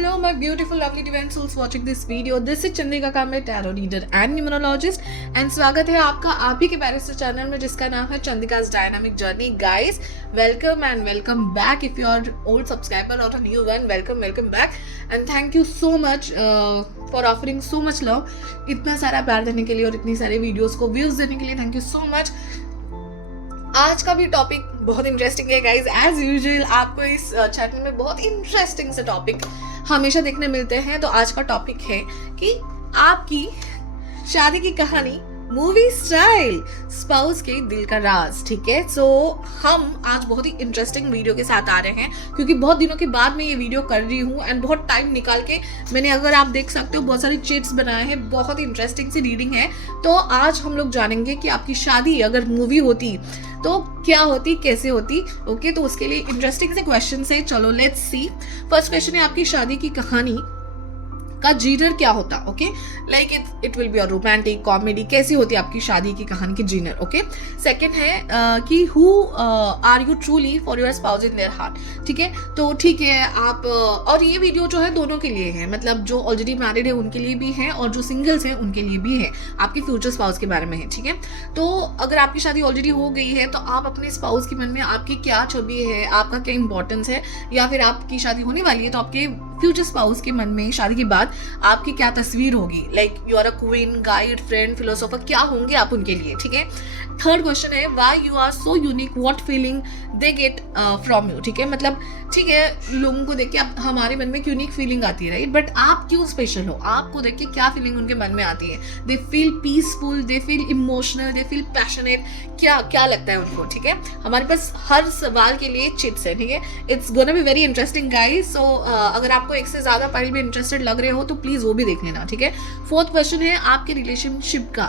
Hello, my beautiful, lovely divine souls watching this video. This is Chandrika Kamble, tarot reader and numerologist. And स्वागत है आपका आप ही के प्यारे से चैनल में जिसका नाम है Chandrika's dynamic journey. Guys, welcome and welcome back. If you are old subscriber or a new one, welcome back. And thank you so much for offering so much love. इतना सारा प्यार देने के लिए और इतनी सारे वीडियोस को व्यूज देने के लिए थैंक यू सो मच. आज का भी टॉपिक बहुत इंटरेस्टिंग है गाइज. एज यूजुअल आपको इस चैनल में बहुत इंटरेस्टिंग से टॉपिक हमेशा देखने मिलते हैं. तो आज का टॉपिक है कि आपकी शादी की कहानी मूवी स्टाइल, स्पाउस के दिल का राज. ठीक है, सो हम आज बहुत ही इंटरेस्टिंग वीडियो के साथ आ रहे हैं क्योंकि बहुत दिनों के बाद मैं ये वीडियो कर रही हूँ एंड बहुत टाइम निकाल के मैंने, अगर आप देख सकते हो, बहुत सारी चिट्स बनाए हैं. बहुत ही इंटरेस्टिंग सी रीडिंग है. तो आज हम लोग जानेंगे कि आपकी शादी अगर मूवी होती तो क्या होती, कैसे होती. ओके, तो उसके लिए इंटरेस्टिंग से क्वेश्चन है. चलो लेट्स सी. फर्स्ट क्वेश्चन है, आपकी शादी की कहानी का जीनर क्या होता. Okay, like it will be a romantic comedy. कैसी होती आपकी शादी की कहानी की जीनर. ओके, सेकंड है कि who are you truly for your spouse in their heart. ठीक है, तो ठीक है आप और ये वीडियो जो है दोनों के लिए है, मतलब जो ऑलरेडी मैरिड है उनके लिए भी है और जो सिंगल्स हैं उनके लिए भी है. आपके फ्यूचर स्पाउस के बारे में है. ठीक है, तो अगर आपकी शादी ऑलरेडी हो गई है तो आप अपने स्पाउस के मन में आपकी क्या छवि है, आपका क्या इंपॉर्टेंस है, या फिर आपकी शादी होने वाली है तो आपके फ्यूचर स्पाउस के मन में शादी के बाद आपकी क्या तस्वीर होगी. Like you are a queen, guide, friend, philosopher, क्या होंगे आप उनके लिए. ठीक है, थर्ड क्वेश्चन है, why you are so unique, what feeling they get from you. ठीक है, मतलब ठीक है लोगों को देख के हमारे मन में यूनिक फीलिंग आती है, राइट, बट आप क्यों स्पेशल हो, आपको देख के क्या फीलिंग उनके मन में आती है. They feel peaceful, they feel emotional, they feel passionate, क्या लगता है उनको. ठीक है, हमारे पास हर सवाल के लिए चिट्स है. ठीक है, it's gonna be very interesting guys. So अगर आपको एक से ज्यादा पाइल भी इंटरेस्टेड लग रहे हो तो प्लीज वो भी देख लेना. ठीक है, फोर्थ क्वेश्चन है, आपके रिलेशनशिप का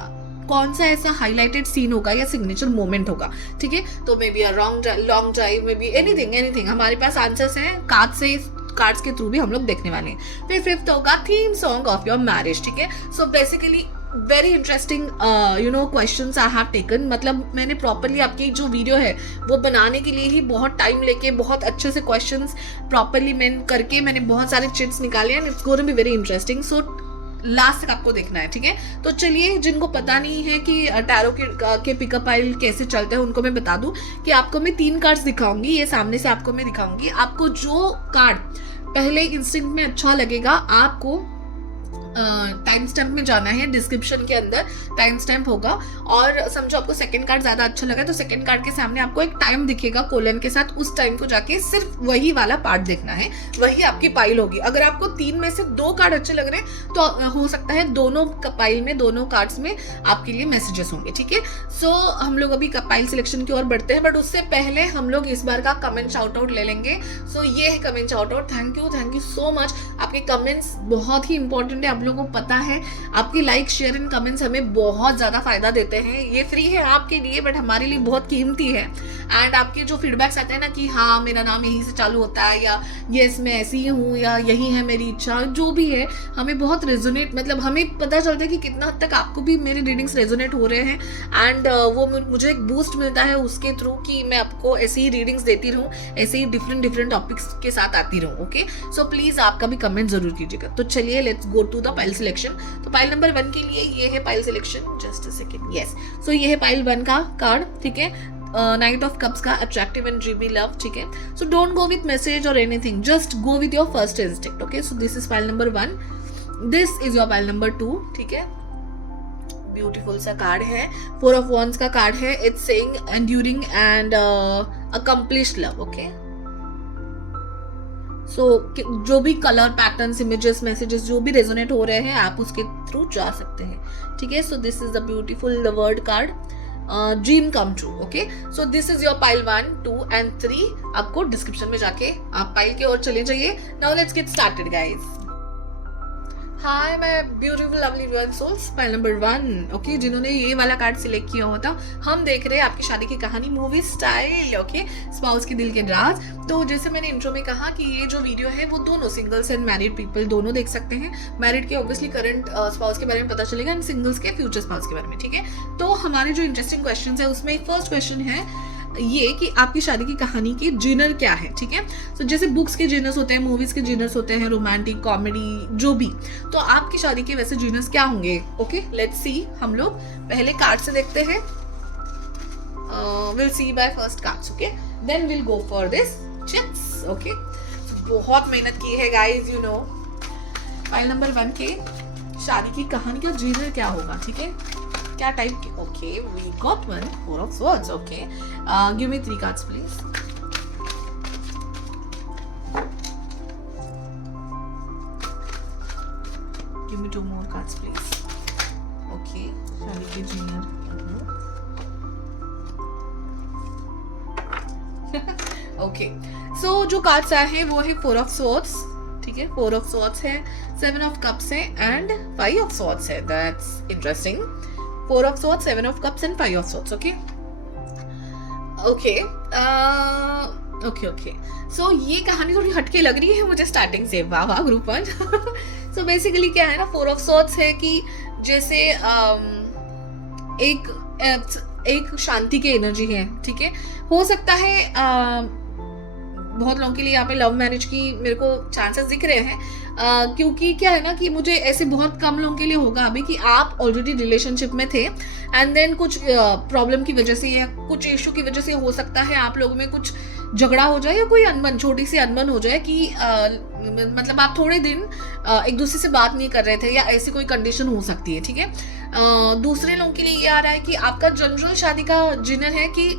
कौन सा ऐसा हाईलाइटेड सीन होगा या सिग्नेचर मोमेंट होगा. ठीक है, तो may be a long drive, may be anything. हमारे पास आंसर्स हैं कार्ड्स के थ्रू भी हम लोग देखने वाले हैं. फिर फिफ्थ होगा theme song of your marriage. ठीक है, so basically very interesting questions I have taken. मतलब मैंने प्रॉपरली आपकी जो वीडियो है वो बनाने के लिए ही बहुत टाइम लेके बहुत अच्छे से क्वेश्चंस प्रॉपरली करके मैंने बहुत सारे चिट्स निकाले and it's going to be very interesting. So last तक आपको देखना है. ठीक है, तो चलिए, जिनको पता नहीं है कि टैरो के पिकअप पाइल कैसे चलते हैं उनको मैं बता दूं कि आपको मैं 3 कार्ड्स दिखाऊंगी. ये सामने से आपको मैं दिखाऊंगी. आपको जो कार्ड पहले इंस्टिंक्ट में अच्छा लगेगा आपको टाइम स्टैम्प में जाना है. डिस्क्रिप्शन के अंदर टाइम स्टैम्प होगा. और समझो आपको सेकंड कार्ड ज्यादा अच्छा लगा तो सेकंड कार्ड के सामने आपको एक टाइम दिखेगा कोलन के साथ. उस टाइम को जाके सिर्फ वही वाला पार्ट देखना है, वही आपकी पाइल होगी. अगर आपको 3 में से 2 कार्ड अच्छे लग रहे हैं तो हो सकता है दोनों पाइल में, दोनों कार्ड्स में आपके लिए मैसेजेस होंगे. ठीक है, सो हम लोग अभी पाइल सिलेक्शन की ओर बढ़ते हैं, बट उससे पहले हम लोग इस बार का कमेंट शाउट आउट ले लेंगे. सो ये है comment shout out. Thank you so much. आपके कमेंट्स बहुत ही इंपॉर्टेंट है, आप लोगों को पता है. आपके लाइक, शेयर एंड कमेंट्स हमें बहुत ज्यादा फायदा देते हैं. ये फ्री है आपके लिए बट हमारे लिए बहुत कीमती है. एंड आपके जो फीडबैक्स आते हैं ना कि हाँ मेरा नाम यहीं से चालू होता है, या यस मैं ऐसी ही हूँ, या यही है मेरी इच्छा, जो भी है हमें बहुत रेजोनेट, मतलब हमें पता चलता है कि कितना हद तक आपको भी मेरे रीडिंग्स रेजोनेट हो रहे हैं. एंड वो मुझे एक बूस्ट मिलता है उसके थ्रू कि मैं आपको ऐसी ही रीडिंग्स देती रहूँ, ऐसे ही डिफरेंट टॉपिक्स के साथ आती रहूँ. ओके, सो प्लीज आपका भी कमेंट जरूर कीजिएगा. तो चलिए let's go to the pile selection. तो पाइल नंबर 1 के लिए ये है pile selection. Just a second. Yes, so ये है पाइल 1 का कार्ड. ठीक है, नाइट ऑफ कप्स का अट्रैक्टिव एंड ड्रीमी लव. ठीक है, so don't go with message और anything, just go with your first instinct. Okay, so this is pile number 1, this is your pile number 2. ठीक है, beautiful सा card है. 4 of wands का card है. It's saying enduring and accomplished love. Okay, so जो भी colour patterns, images, messages जो भी रेजोनेट हो रहे हैं आप उसके थ्रू जा सकते हैं. ठीक है, सो this is the beautiful word card, dream come true. Okay, so this is your pile 1, 2 and 3. आपको डिस्क्रिप्शन में जाके आप पाइल की ओर चले जाइए. Now let's get started guys. Hi my beautiful lovely divine souls, pile number 1. Okay, जिन्होंने ये वाला कार्ड सिलेक्ट किया होता, हम देख रहे हैं आपकी शादी की कहानी मूवी स्टाइल. ओके, स्पाउस के दिल के राज. तो जैसे मैंने इंट्रो में कहा कि ये जो वीडियो है वो दोनों सिंगल्स एंड मैरिड पीपल दोनों देख सकते हैं. मैरिड के ऑब्वियसली करंट स्पाउस के बारे में पता चलेगा एंड सिंगल्स के फ्यूचर स्पाउस के बारे में. ठीक है, तो हमारे जो इंटरेस्टिंग क्वेश्चन है उसमें फर्स्ट क्वेश्चन है ये कि आपकी शादी की कहानी के जिनर क्या है, ठीक है। तो जैसे बुक्स के जिनर्स होते हैं, मूवीज के जिनर्स होते हैं, रोमांटिक, कॉमेडी, जो भी, तो आपकी शादी के वैसे जिनर्स क्या होंगे। Okay, let's see. हम लोग पहले कार्ड से देखते हैं। Will see by first cards, okay, then will go for this chits. Okay, बहुत मेहनत की है guys, you know. File number 1 के शादी की कहानी का जिनर क्या होगा, ठीक है, क्या टाइप की। Okay, we got one, 4 of swords। Okay, give me 3 cards please. Give me 2 more cards please। Okay, शादी के जिनर। ओके, सो जो कार्ड्स आए हैं वो है 4 ऑफ swords, ठीक है, 4 ऑफ swords है, 7 ऑफ कप्स है एंड 5 ऑफ swords है। That's interesting. 4 of swords, 7 of cups and 5 of swords। Okay okay okay okay, so ये कहानी थोड़ी हटके लग रही है मुझे स्टार्टिंग से। वाह वाह, ग्रुप 1। सो बेसिकली क्या है ना, 4 ऑफ swords है कि जैसे एक शांति की एनर्जी है, ठीक है। हो सकता है बहुत लोगों के लिए यहाँ पे लव मैरिज की मेरे को चांसेस दिख रहे हैं, क्योंकि क्या है ना कि मुझे ऐसे बहुत कम लोगों के लिए होगा अभी कि आप ऑलरेडी रिलेशनशिप में थे एंड देन कुछ प्रॉब्लम की वजह से या कुछ इशू की वजह से हो सकता है आप लोगों में कुछ झगड़ा हो जाए या कोई अनबन, छोटी सी अनबन हो जाए कि मतलब आप थोड़े दिन एक दूसरे से बात नहीं कर रहे थे या ऐसी कोई कंडीशन हो सकती है, ठीक है। दूसरे लोगों के लिए ये आ रहा है कि आपका जनरल शादी का जिनर है कि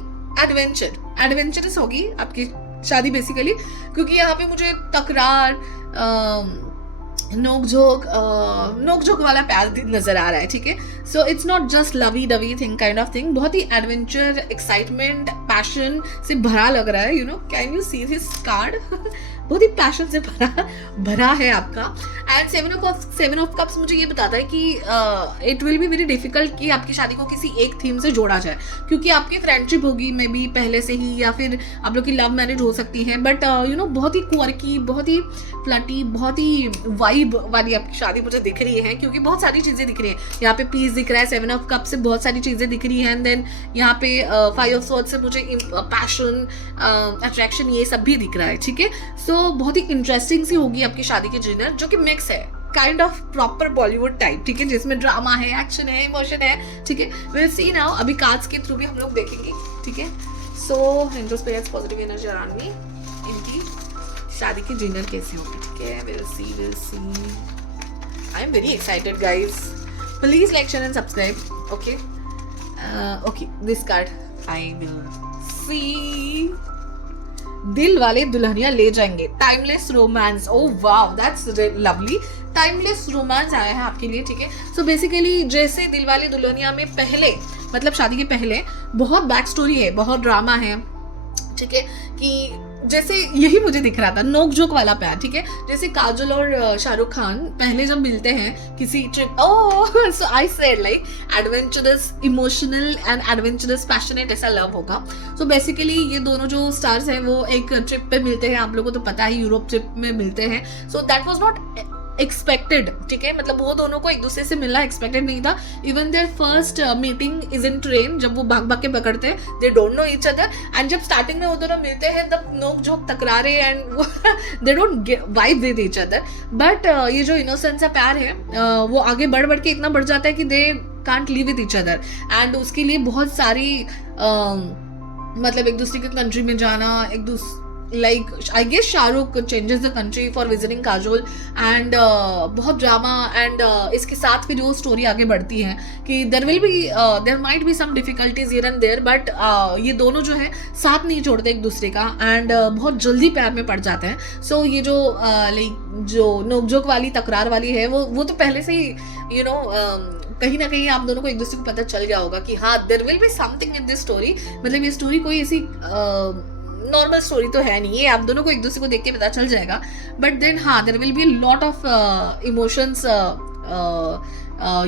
एडवेंचरस होगी आपकी शादी बेसिकली, क्योंकि यहाँ पे मुझे तकरार, नोक झोंक वाला प्यार नजर आ रहा है, ठीक है। So it's not just lovey dovey thing, kind of thing, बहुत ही एडवेंचर, एक्साइटमेंट, पैशन से भरा लग रहा है, you no. Can you C this card? बहुत ही पैशन से भरा है आपका। एंड 7 ऑफ कप्स मुझे ये बताता है कि it will be very difficult कि आपकी शादी को किसी एक थीम से जोड़ा जाए, क्योंकि आपकी फ्रेंडशिप होगी मे बी पहले से ही, या फिर आप लोग की लव मैरिज हो सकती है, बट यू नो बहुत ही क्वर्की, बहुत ही फ्लटी, बहुत ही वाइब वाली आपकी शादी मुझे दिख रही है, क्योंकि बहुत सारी चीजें दिख रही है यहाँ पे। पीस दिख रहा है, 7 ऑफ कप से बहुत सारी चीजें दिख रही है, एंड देन यहाँ पे 5 ऑफ स्वॉर्ड्स से मुझे पैशन, अट्रैक्शन, ये सब भी दिख रहा है, ठीक है। सो बहुत ही इंटरेस्टिंग सी होगी आपकी शादी की डिनर, जो कि मिक्स है, kind of proper Bollywood type, ठीक है, जिसमें ड्रामा है, एक्शन है, इमोशन है, ठीक है। विल सी नाउ, अभी कार्ड्स के थ्रू भी हम लोग देखेंगे, ठीक है। So angels spirits, positive energy around me, इनकी शादी की डिनर कैसी होगी, ठीक है। Will see. I am very excited guys, please like, share and subscribe. Okay okay, this card I will see. Dilwale Dulhania Le Jayenge, timeless romance. Oh wow, that's lovely. Timeless romance आया है आपके लिए, ठीक है। सो बेसिकली जैसे दिल वाले दुल्हनिया में पहले, मतलब शादी के पहले बहुत बैक स्टोरी है, बहुत ड्रामा है, ठीक है, कि जैसे यही मुझे दिख रहा था, नोक झोंक वाला प्यार, ठीक है। जैसे काजोल और शाहरुख खान पहले जब मिलते हैं किसी trip, oh so I said like adventurous, emotional and adventurous, passionate, ऐसा लव होगा। सो बेसिकली ये दोनों जो स्टार्स हैं वो एक ट्रिप पे मिलते हैं, आप लोगों को तो पता ही, यूरोप ट्रिप में मिलते हैं। So that was not expected, ठीक है, मतलब वो दोनों को एक दूसरे से मिलना एक्सपेक्टेड नहीं था। Even their first meeting is in train, जब वो भाग भाग के पकड़ते हैं, they don't know each other, and जब स्टार्टिंग में वो दोनों मिलते हैं तब नोक झोंक, तकरारे, and they don't vibe with each other. But ये जो इनोसेंस सा प्यार है वो आगे बढ़ बढ़ के इतना बढ़ जाता है कि they can't live with each other, and उसके लिए बहुत सारी मतलब एक दूसरे के कंट्री में जाना, एक दूसरे like I guess Shahrukh changes the country for visiting Kajol and बहुत ड्रामा एंड इसके साथ फिर वो स्टोरी आगे बढ़ती है कि there might be some difficulties here and there, but ये दोनों जो है साथ नहीं छोड़ते एक दूसरे का, एंड बहुत जल्दी प्यार में पड़ जाते हैं। सो ये जो लाइक जो नोकझोंक वाली, तकरार वाली है, वो तो पहले से ही यू नो कहीं ना कहीं आप दोनों को एक दूसरे को पता चल गया होगा कि हाँ, there will be something in this story. मतलब ये स्टोरी कोई ऐसी नॉर्मल स्टोरी तो है नहीं, ये आप दोनों को एक दूसरे को देख के पता चल जाएगा। बट देन हाँ, there will be lot of emotions,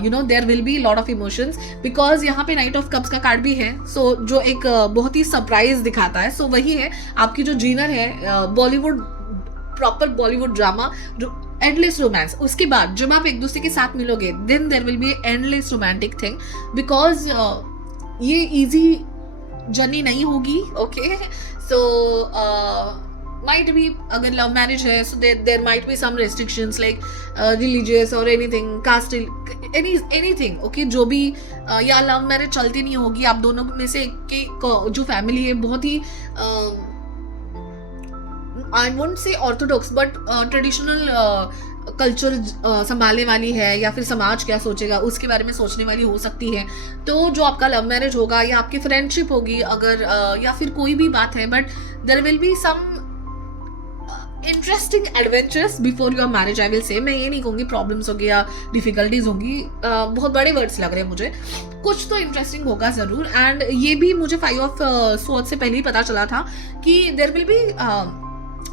you know, there will be lot of emotions, because यहाँ पे नाइट ऑफ कप्स का कार्ड भी है। सो जो एक बहुत ही सरप्राइज दिखाता है, सो वही है आपकी जो जीनर है, बॉलीवुड, प्रॉपर बॉलीवुड ड्रामा, जो एंडलेस रोमांस। उसके बाद जब आप एक दूसरे के साथ मिलोगे, then there will be endless romantic thing, because ये इजी जर्नी नहीं होगी. ओके, सो might be अगर लव मैरिज है so there might be some restrictions like religious or anything, caste, anything. okay, जो भी या लव मैरिज चलती नहीं होगी, आप दोनों में से एक की जो फैमिली है बहुत ही I won't say orthodox but traditional culture संभालने वाली है, या फिर समाज क्या सोचेगा उसके बारे में सोचने वाली हो सकती है. तो जो आपका लव मैरिज होगा या आपकी फ्रेंडशिप होगी अगर या फिर कोई भी बात है, but there will be some interesting adventures before your marriage. I will say, मैं ये नहीं कहूँगी प्रॉब्लम्स होगी या डिफिकल्टीज होंगी, बहुत बड़े वर्ड्स लग रहे हैं मुझे, कुछ तो इंटरेस्टिंग होगा ज़रूर. एंड ये भी मुझे 5 ऑफ स्वॉर्ड्स से पहले ही पता चला था कि there will be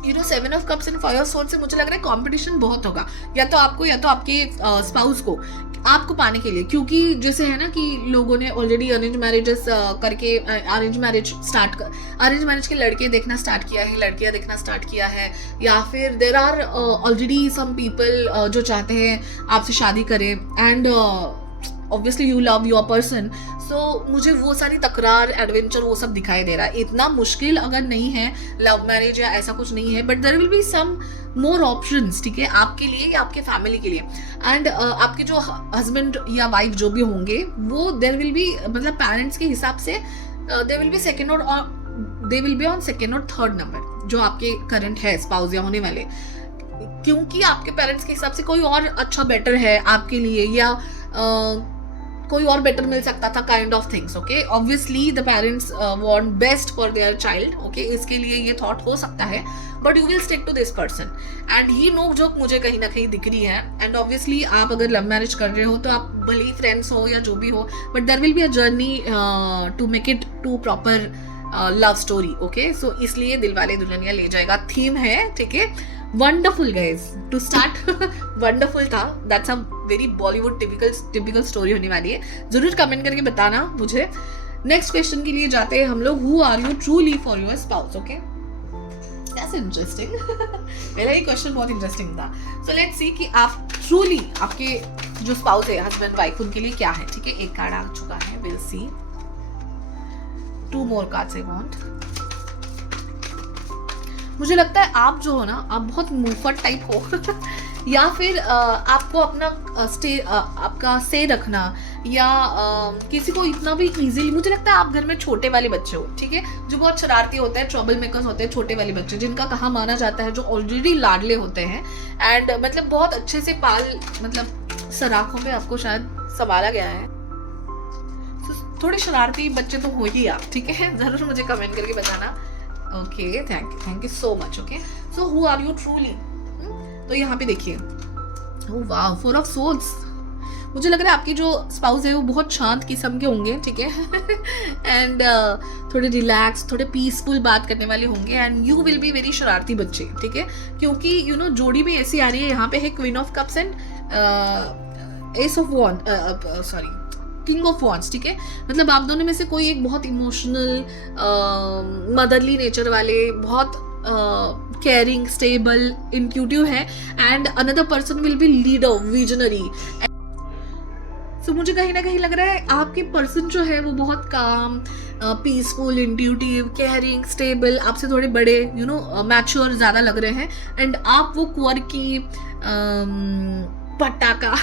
7 of cups and 5 of swords से मुझे लग रहा है कंपटीशन बहुत होगा, या तो आपको या तो आपके स्पाउस को, आपको पाने के लिए. क्योंकि जैसे है ना कि लोगों ने ऑलरेडी अरेंज मैरिजेस करके अरेंज मैरिज के लड़के देखना स्टार्ट किया है, लड़कियां देखना स्टार्ट किया है, या फिर there are already some people जो चाहते हैं आपसे शादी करें. And obviously you love your person, so मुझे वो सारी तकरार, एडवेंचर, वो सब दिखाई दे रहा है. इतना मुश्किल अगर नहीं है लव मैरिज या ऐसा कुछ नहीं है, but there will be some more options, ठीक है, आपके लिए या आपके फैमिली के लिए. एंड आपके जो हस्बैंड या वाइफ जो भी होंगे वो देयर विल बी, मतलब पेरेंट्स के हिसाब से दे विल बी सेकेंड और they will be on second और थर्ड नंबर, जो आपके करंट है स्पाउस या होने वाले. क्योंकि आपके पेरेंट्स के हिसाब से कोई और अच्छा बेटर है आपके लिए, या कोई और बेटर मिल सकता था, kind of things. Okay, obviously the parents want best for their child. Okay, इसके लिए ये थॉट हो सकता है, but you will stick to this person. And ये नोक-झोंक मुझे कहीं ना कहीं दिख रही है. एंड ऑब्वियसली आप अगर लव मैरिज कर रहे हो तो आप भले ही फ्रेंड्स हो या जो भी हो, but there will be a journey to make it to proper love story. Okay, so इसलिए दिलवाले दुल्हनिया ले जाएगा थीम है, ठीक है. Wonderful guys, to start wonderful था. That's a very Bollywood typical story होने वाली है. जरूर कमेंट करके बताना मुझे. नेक्स्ट क्वेश्चन के लिए जाते हैं हम लोग. Who are you truly for your spouse. Okay, that's interesting. पहला ही क्वेश्चन बहुत इंटरेस्टिंग था. सो लेट्स सी कि आप ट्रूली आपके जो स्पाउस है, हस्बैंड वाइफ, उनके लिए क्या है. ठीक है, एक कार्ड आ चुका है. Will C 2 more cards I want. मुझे लगता है आप जो हो ना, आप बहुत मुफट टाइप हो या फिर आपको अपना आपका से रखना या किसी को इतना भी इजीली, मुझे लगता है आप घर में छोटे वाले बच्चे हो, ठीक है, जो बहुत शरारती होते हैं, ट्रबल मेकर्स होते हैं, छोटे वाले बच्चे जिनका कहा माना जाता है, जो ऑलरेडी लाडले होते हैं. एंड मतलब बहुत अच्छे से मतलब सराखों में आपको शायद संभाला गया है. थोड़े शरारती बच्चे तो हो ही आप, ठीक है. जरूर मुझे कमेंट करके बताना. Okay, thank you so much. Okay, so who are you truly. तो यहाँ पे देखिए, वाह, 4 ऑफ सोर्ड्स. मुझे लग रहा है आपकी जो स्पाउस है वो बहुत शांत किस्म के होंगे, ठीक है. एंड थोड़े रिलैक्स, थोड़े पीसफुल बात करने वाले होंगे. And you will be very शरारती बच्चे, ठीक है. क्योंकि जोड़ी भी ऐसी आ रही है. यहाँ पे है queen of cups and ace of wand, sorry, king of wands, ठीक है. मतलब आप दोनों में से कोई एक बहुत इमोशनल, मदरली नेचर वाले, बहुत केयरिंग, स्टेबल, इंट्यूटिव है. And another person will be leader, visionary. So मुझे कहीं ना कहीं लग रहा है आपके पर्सन जो है वो बहुत काम, पीसफुल, इंट्यूटिव, केयरिंग, स्टेबल, आपसे थोड़े बड़े, मैच्योर ज़्यादा लग रहे हैं. एंड आप वो क्वर्की, पटाखा.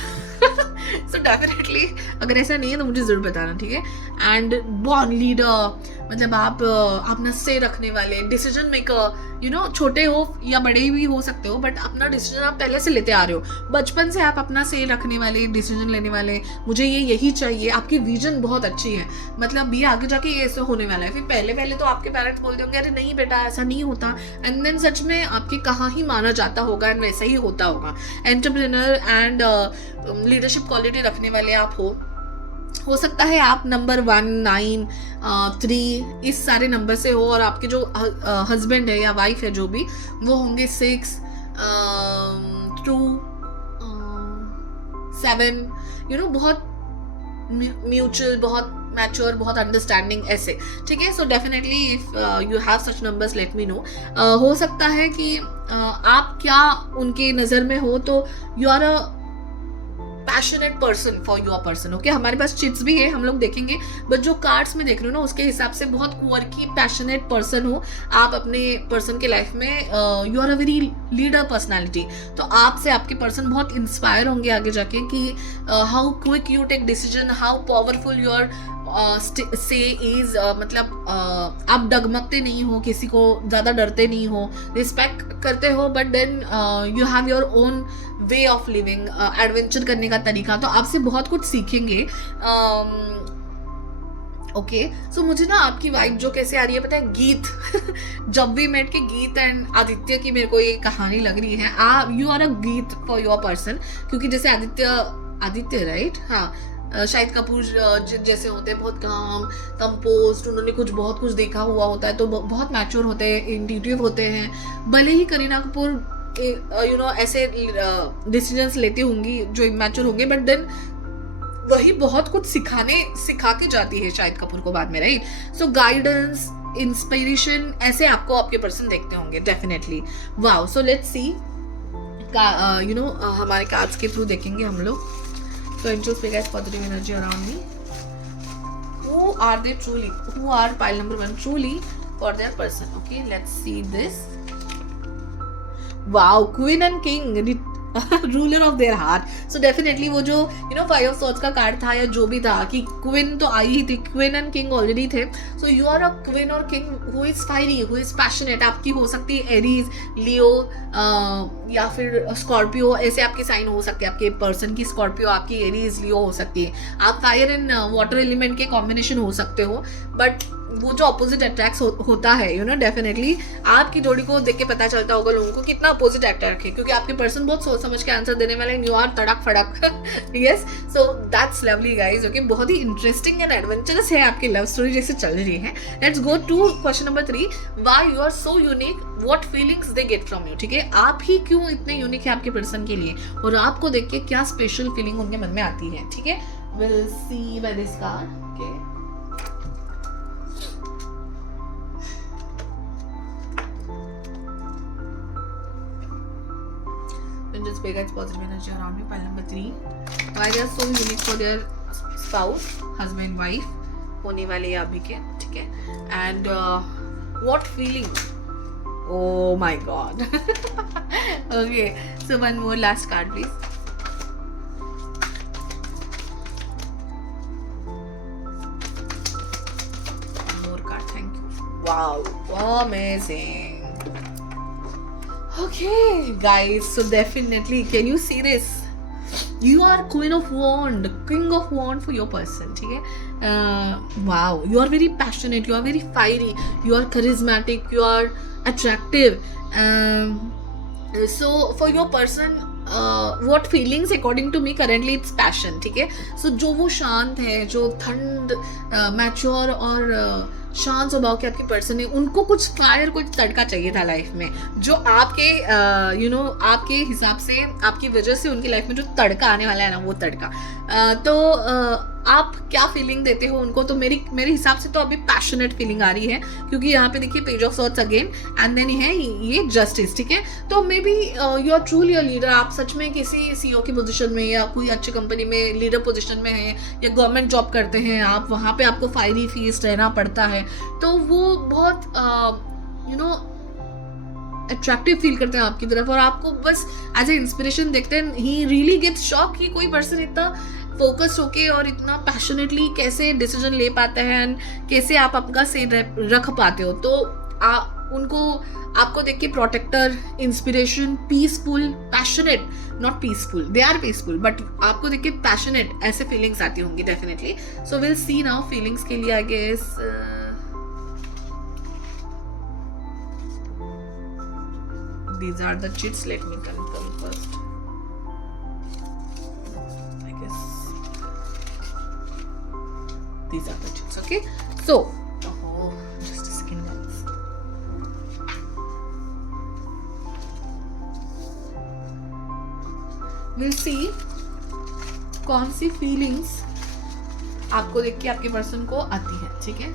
सो डेफिनेटली अगर ऐसा नहीं है तो मुझे जरूर बताना, ठीक है. एंड बॉर्न लीडर, मतलब आप अपना से रखने वाले, डिसीजन मेकर, छोटे हो या बड़े भी हो सकते हो, बट अपना डिसीजन आप पहले से लेते आ रहे हो. बचपन से आप अपना से रखने वाले, डिसीजन लेने वाले, मुझे यही चाहिए. आपकी विजन बहुत अच्छी है, मतलब ये आगे जाके ये ऐसा होने वाला है. फिर पहले तो आपके पेरेंट्स बोलते होंगे अरे नहीं बेटा ऐसा नहीं होता, एंड देन सच में आपके कहाँ ही माना जाता होगा एंड वैसा ही होता होगा. एंटरप्रेन्योर एंड लीडरशिप क्वालिटी रखने वाले आप हो सकता है आप नंबर 1, 9, 3 इस सारे नंबर से हो, और आपके जो हस्बैंड है या वाइफ है जो भी, वो होंगे 6, 2, 7, बहुत म्यूचुअल, बहुत मैच्योर, बहुत अंडरस्टैंडिंग, ऐसे, ठीक है. So definitely if you have such numbers late me no. हो सकता है कि आप क्या उनके नज़र में हो तो you are a passionate person for your person. Okay, हमारे पास चिट्स भी है, हम लोग देखेंगे, बट जो कार्ड्स में देख रहे हो ना उसके हिसाब से बहुत क्वर्की पैशनेट पर्सन हो आप अपने पर्सन के लाइफ में. You are a very leader personality. तो आपसे आपके पर्सन बहुत इंस्पायर होंगे आगे जाके कि how quick you take decision, how powerful your say is, मतलब आप डगमगते नहीं हो, किसी को ज़्यादा डरते नहीं हो, रिस्पेक्ट करते हो, but then you have your own way of living, adventure करने का तरीका. तो आपसे बहुत कुछ सीखेंगे. ओके, सो मुझे ना आपकी वाइब जो कैसे आ रही है पता है, गीत जब भी मेट के गीत एंड आदित्य की मेरे को ये कहानी लग रही है. यू आर अ गीत फॉर योर पर्सन, क्योंकि जैसे आदित्य राइट, हाँ, शाहिद कपूर जैसे होते हैं, बहुत काम कंपोस्ट, उन्होंने बहुत कुछ देखा हुआ होता है, तो बहुत मैच्योर होते हैं, इंट्यूटिव होते हैं. भले ही करीना कपूर ऐसे डिसीजंस लेती होंगी जो इमैच्योर होंगे, बट देन वही बहुत कुछ सिखा के जाती है शाहिद कपूर को बाद में, राइट. सो गाइडेंस, इंस्पिरेशन, ऐसे आपको आपके पर्सन देखते होंगे definitely. Wow, so let's see, हमारे कार्ड्स के थ्रू देखेंगे हम लोग. So angels big as positive energy around me. Who are they truly? Who are pile number 1 truly for their person? Okay, let's see this. Wow, Queen and King, ruler of their heart. So definitely वो जो five of swords का card था या जो भी था कि queen तो आई ही थी, क्वीन एंड किंग ऑलरेडी थे. So you are a queen और king who is fiery, who is passionate. आपकी हो सकती है एरीज, लियो या फिर स्कॉर्पियो, ऐसे आपकी साइन हो सकती है. आपके पर्सन की स्कॉर्पियो, आपकी एरीज, लियो हो सकती है. आप फायर एंड वाटर एलिमेंट के कॉम्बिनेशन हो सकते हो, बट वो जो अपोजिट अट्रैक्ट होता है डेफिनेटली आपकी जोड़ी को देख के पता चलता होगा लोगों को कितना अपोजिट अट्रैक्ट है, क्योंकि आपके पर्सन बहुत सोच समझ के आंसर देने वाले. यू आर तड़क फड़क. Yes, so that's lovely guys. Okay, बहुत ही इंटरेस्टिंग एंड एडवेंचरस है आपकी लव स्टोरी जैसे चल रही है. Let's go to question number 3. Why you are so unique, what feelings they get from you. ठीक है, आप ही क्यों इतने यूनिक है आपके पर्सन के लिए, और आपको देख के क्या स्पेशल फीलिंग उनके मन में आती है. ठीक है, will see by this card. Okay, just big as positive energy around me. Pile number 3. Why they are so unique for their spouse, husband, wife होने वाले या अभी के. ठीक है, and what feeling? Oh my god. Okay, so one more last card please. One more card, thank you. Wow, amazing. Okay guys, so definitely can you see this, you are queen of wand, king of wand for your person. ठीक है, wow, you are very passionate, you are very fiery, you are charismatic, you are attractive. So for your person what feelings according to me currently it's passion. ठीक है, so जो वो शांत है, जो ठंड, मैच्योर और शांत स्वभाव के आपके पर्सन है, उनको कुछ फायर, कुछ तड़का चाहिए था लाइफ में, जो आपके आपके हिसाब से, आपकी वजह से उनकी लाइफ में जो तड़का आने वाला है ना, वो तड़का. तो आप क्या फीलिंग देते हो उनको. तो मेरे हिसाब से तो अभी पैशनेट फीलिंग आ रही है, क्योंकि यहाँ पे देखिए page of swords again and then है ये जस्टिस. ठीक है, तो maybe you are truly a leader. आप सच में किसी सीईओ की पोजीशन में या कोई अच्छी कंपनी में लीडर पोजीशन में है, या गवर्नमेंट जॉब करते हैं आप, वहाँ पे आपको फायरी फीस रहना पड़ता है, तो वो बहुत अट्रैक्टिव फील करते हैं आपकी तरफ, और आपको बस एज ए इंस्पिरेशन देखते हैं. ही रियली गेट्स शॉक कि कोई पर्सन इतना फोकस होके और इतना पैशनेटली कैसे डिसीजन ले पाते हैं, एंड कैसे आप आपका से रख पाते हो. तो आपको देख के protector, inspiration, peaceful, passionate, not peaceful, they are peaceful, but आपको देख के पैशनेट, ऐसे फीलिंग्स आती होंगी definitely. So will see now feelings के लिए I guess. These are the chits. Let me confirm first. I guess these are the chits. Okay. So, just a second, guys. We'll see कौन सी feelings आपको देख के आपके person को आती है. ठीक है,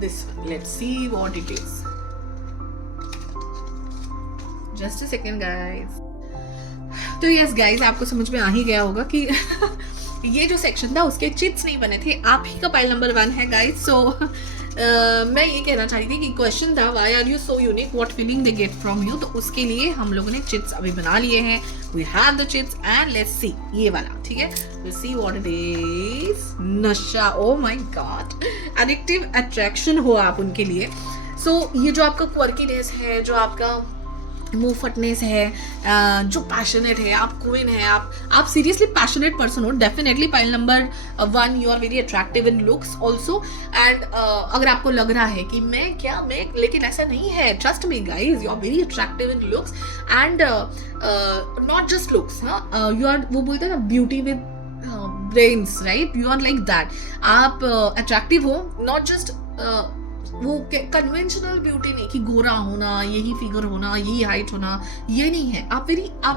this one. Let's see what it is. Just a second guys. तो यस गाइज, आपको समझ में आ ही गया होगा कि ये जो सेक्शन था उसके चिट्स नहीं बने थे, आप ही का पाइल नंबर 1 है गाइज. सो मैं ये कहना चाह रही थी कि क्वेश्चन था why are you so unique, what feeling they get from you. तो उसके लिए हम लोगों ने चिट्स अभी बना लिए हैं. We have the chits and let's see ये वाला. ठीक है, let's see what it is. नशा, oh my god, addictive attraction हो आप उनके लिए. सो ये जो आपका क्वर्कीनेस है, जो आपका मुंह फटनेस है, जो पैशनेट है, आप क्वीन है, आप सीरियसली पैशनेट पर्सन हो. Definitely pile number 1 you are very attractive in looks also. And अगर आपको लग रहा है कि मैं लेकिन ऐसा नहीं है, trust me guys, you are very attractive in looks and not just looks. You are, वो बोलते हैं ना, beauty with brains, right? You are like that. आप अट्रैक्टिव हो, नॉट जस्ट वो कन्वेंशनल ब्यूटी नहीं कि गोरा होना, यही फिगर होना, यही हाइट होना, ये नहीं है. आप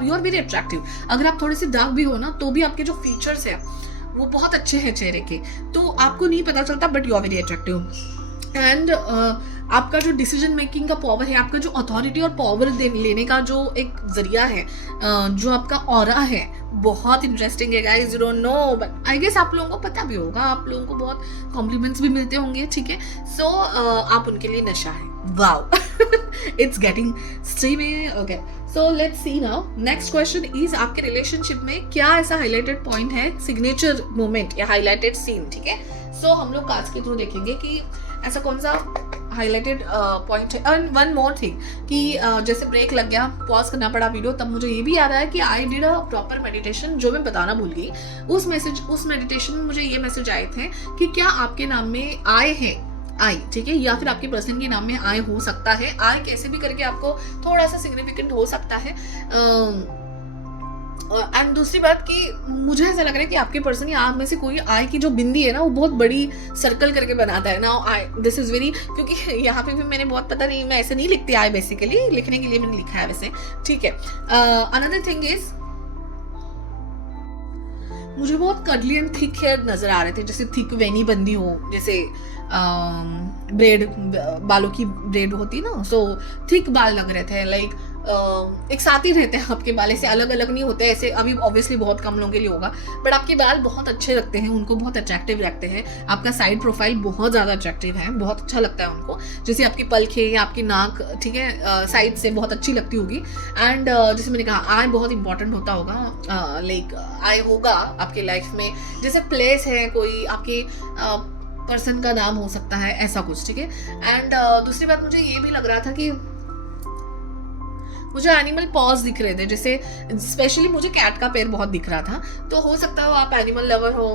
यू आर वेरी अट्रैक्टिव. अगर आप थोड़े से डार्क भी हो ना तो भी आपके जो फीचर्स है वो बहुत अच्छे हैं चेहरे के, तो आपको नहीं पता चलता, but you are very attractive. And आपका जो डिसीजन मेकिंग का पावर है, आपका जो अथॉरिटी और पावर लेने का जो एक जरिया है, जो आपका ऑरा है, बहुत इंटरेस्टिंग है guys. You don't know, but I guess आप लोगों को पता भी होगा, आप लोगों को बहुत कॉम्प्लीमेंट्स भी मिलते होंगे. ठीक है, सो आप उनके लिए नशा है. Wow, it's getting Streamy. Okay, so let's see now. Next question is, आपके रिलेशनशिप में क्या ऐसा हाईलाइटेड पॉइंट है, सिग्नेचर मोमेंट या हाईलाइटेड सीन. ठीक है, सो हम लोग काज के थ्रू देखेंगे कि ऐसा कौन सा हाईलाइटेड पॉइंट है. एंड वन मोर थिंग कि जैसे ब्रेक लग गया, पॉज करना पड़ा वीडियो, तब मुझे ये भी याद आया कि I did a proper meditation, जो मैं बताना भूल गई. उस मेडिटेशन में मुझे ये मैसेज आए थे कि क्या आपके नाम में आय है, आई, ठीक है, या फिर आपके पर्सन के नाम में आय हो सकता है. आय कैसे भी करके आपको थोड़ा सा सिग्निफिकेंट हो सकता है. एंड दूसरी बात कि मुझे ऐसा लग रहा है कि आपके पर्सन या आप में से कोई आय की जो बिंदी है ना, वो बहुत बड़ी सर्कल करके बनाता है ना. आई, दिस इज वेरी, क्योंकि यहाँ पे भी मैंने बहुत, पता नहीं, मैं ऐसे नहीं लिखती आय, बेसिकली लिखने के लिए मैंने लिखा है वैसे. ठीक है, अनदर थिंग इज, मुझे बहुत कडली एंड थिक हेयर नजर आ रहे थे, जैसे थिक वेनी बंदी हो, जैसे ब्रेड, बालों की ब्रेड होती है ना, सो थिक बाल लग रहे थे. लाइक एक साथ ही रहते हैं आपके बाल, ऐसे अलग अलग नहीं होते. ऐसे अभी ऑब्वियसली बहुत कम लोगों के लिए होगा, बट आपके बाल बहुत अच्छे लगते हैं, उनको बहुत अट्रैक्टिव लगते हैं. आपका साइड प्रोफाइल बहुत ज़्यादा अट्रैक्टिव है, बहुत अच्छा लगता है उनको. जैसे आपकी पलखें या आपकी नाक, ठीक है, साइड से बहुत अच्छी लगती होगी. एंड जैसे मैंने कहा, आई बहुत इंपॉर्टेंट होता होगा. लाइक आई होगा आपके लाइफ में, जैसे प्लेस है, कोई आपके पर्सन का नाम हो सकता है, ऐसा कुछ. ठीक है, एंड दूसरी बात, मुझे ये भी लग रहा था कि मुझे एनिमल पॉज दिख रहे थे, जैसे स्पेशली मुझे कैट का पैर बहुत दिख रहा था. तो हो सकता हो आप एनिमल लवर हो.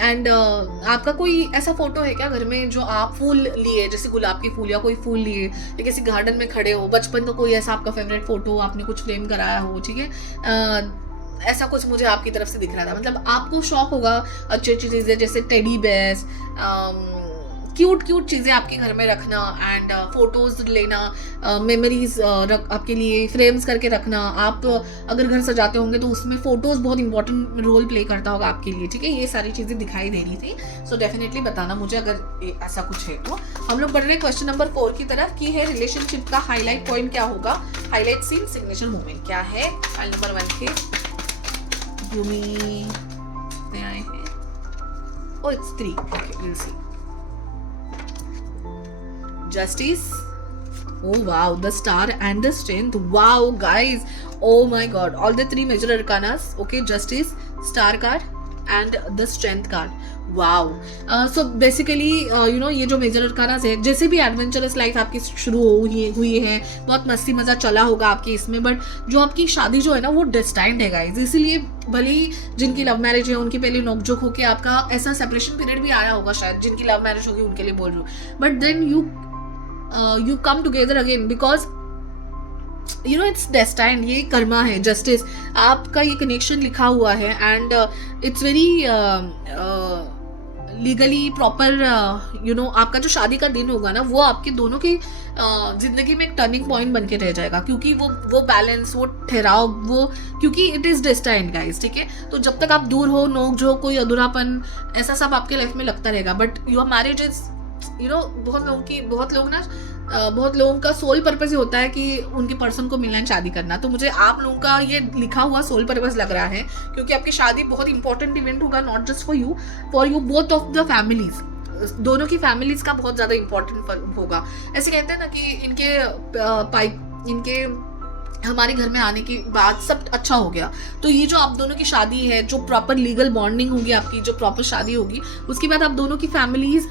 एंड आपका कोई ऐसा फोटो है क्या घर में, जो आप फूल लिए, जैसे गुलाब के फूल या कोई फूल लिए, या किसी गार्डन में खड़े हो, बचपन का कोई ऐसा आपका फेवरेट फोटो आपने कुछ फ्रेम कराया हो. ठीक है, ऐसा कुछ मुझे आपकी तरफ से दिख रहा था. मतलब आपको शौक होगा अच्छी अच्छी चीज़ें, जैसे टेडी बेयर्स, क्यूट चीज़ें आपके घर में रखना, एंड फोटोज लेना, मेमोरीज आपके लिए फ्रेम्स करके रखना. आप अगर घर सजाते होंगे तो उसमें फोटोज बहुत इंपॉर्टेंट रोल प्ले करता होगा आपके लिए. ठीक है, ये सारी चीज़ें दिखाई दे रही थी. सो डेफिनेटली बताना मुझे अगर ऐसा कुछ है तो. हम लोग बढ़ रहे क्वेश्चन नंबर 4 की तरफ, की है रिलेशनशिप का हाईलाइट पॉइंट क्या होगा, हाईलाइट सीन, सिग्नेचर मोमेंट क्या है. फाइल नंबर 1 के में आए हैं. Oh, it's 3. Okay, we'll see. Justice. Oh wow, the star and the strength. Wow, guys. Oh my God. All the 3 major arcanas. Okay, Justice, Star card, and the Strength card. Wow. So basically you know, ये जो major अरकानास है, जैसे भी adventurous life आपकी शुरू हुई है, बहुत मस्ती मजा चला होगा आपकी इसमें, बट जो आपकी शादी जो है ना, वो डेस्टाइंड है गाइज. इसीलिए भले ही जिनकी लव मैरिज है उनकी पहले नोकझोंक होकर आपका ऐसा सेपरेशन पीरियड भी आया होगा, शायद जिनकी लव मैरिज होगी उनके लिए बोल रही हूँ, but then you come together again, because you know it's destined. ये कर्मा है, जस्टिस, आपका ये कनेक्शन लिखा हुआ है, and it's very legally proper. You know, आपका जो शादी का दिन होगा ना, वो आपके दोनों की जिंदगी में एक टर्निंग पॉइंट बन के रह जाएगा, क्योंकि वो बैलेंस, वो ठहराव, वो, क्योंकि इट इज डेस्टाइंड गाइज. ठीक है, तो जब तक आप दूर हो, नोक झोंक, कोई अधूरापन, ऐसा सब आपके लाइफ में लगता रहेगा, बट योर मैरिज इज, बहुत लोगों का सोल पर्पस ही होता है कि उनके पर्सन को मिलना है, शादी करना। तो मुझे आप लोगों का ये लिखा हुआ सोल पर्पस लग रहा है, क्योंकि आपकी शादी बहुत इंपॉर्टेंट इवेंट होगा, not just for you both of the families, दोनों की फैमिलीज का बहुत ज्यादा इंपॉर्टेंट होगा। ऐसे कहते हैं ना कि इनके हमारे घर में आने के बाद सब अच्छा हो गया। तो ये जो आप दोनों की शादी है, जो प्रॉपर लीगल बॉन्डिंग होगी आपकी, जो प्रॉपर शादी होगी, उसके बाद आप दोनों की फैमिलीज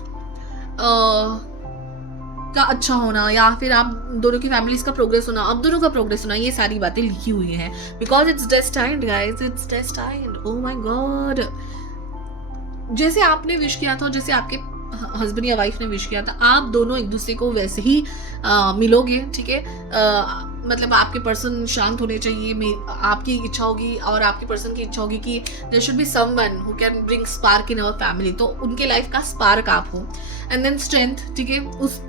का अच्छा होना, या फिर आप दोनों की फैमिलीज का प्रोग्रेस होना, आप दोनों का प्रोग्रेस होना, ये सारी बातें लिखी हुई हैं, because it's destined guys, it's destined. Oh my god, जैसे आपने विश किया था, जैसे आपके हस्बैंड या वाइफ ने विश किया था, आप दोनों एक दूसरे को वैसे ही मिलोगे, ठीक है। मतलब आपके पर्सन शांत होने चाहिए, आपकी इच्छा होगी और आपके पर्सन की इच्छा होगी कि there should be someone who can bring spark in our family, तो उनके लाइफ का स्पार्क आप हो। एंड देन स्ट्रेंथ, ठीक है। उस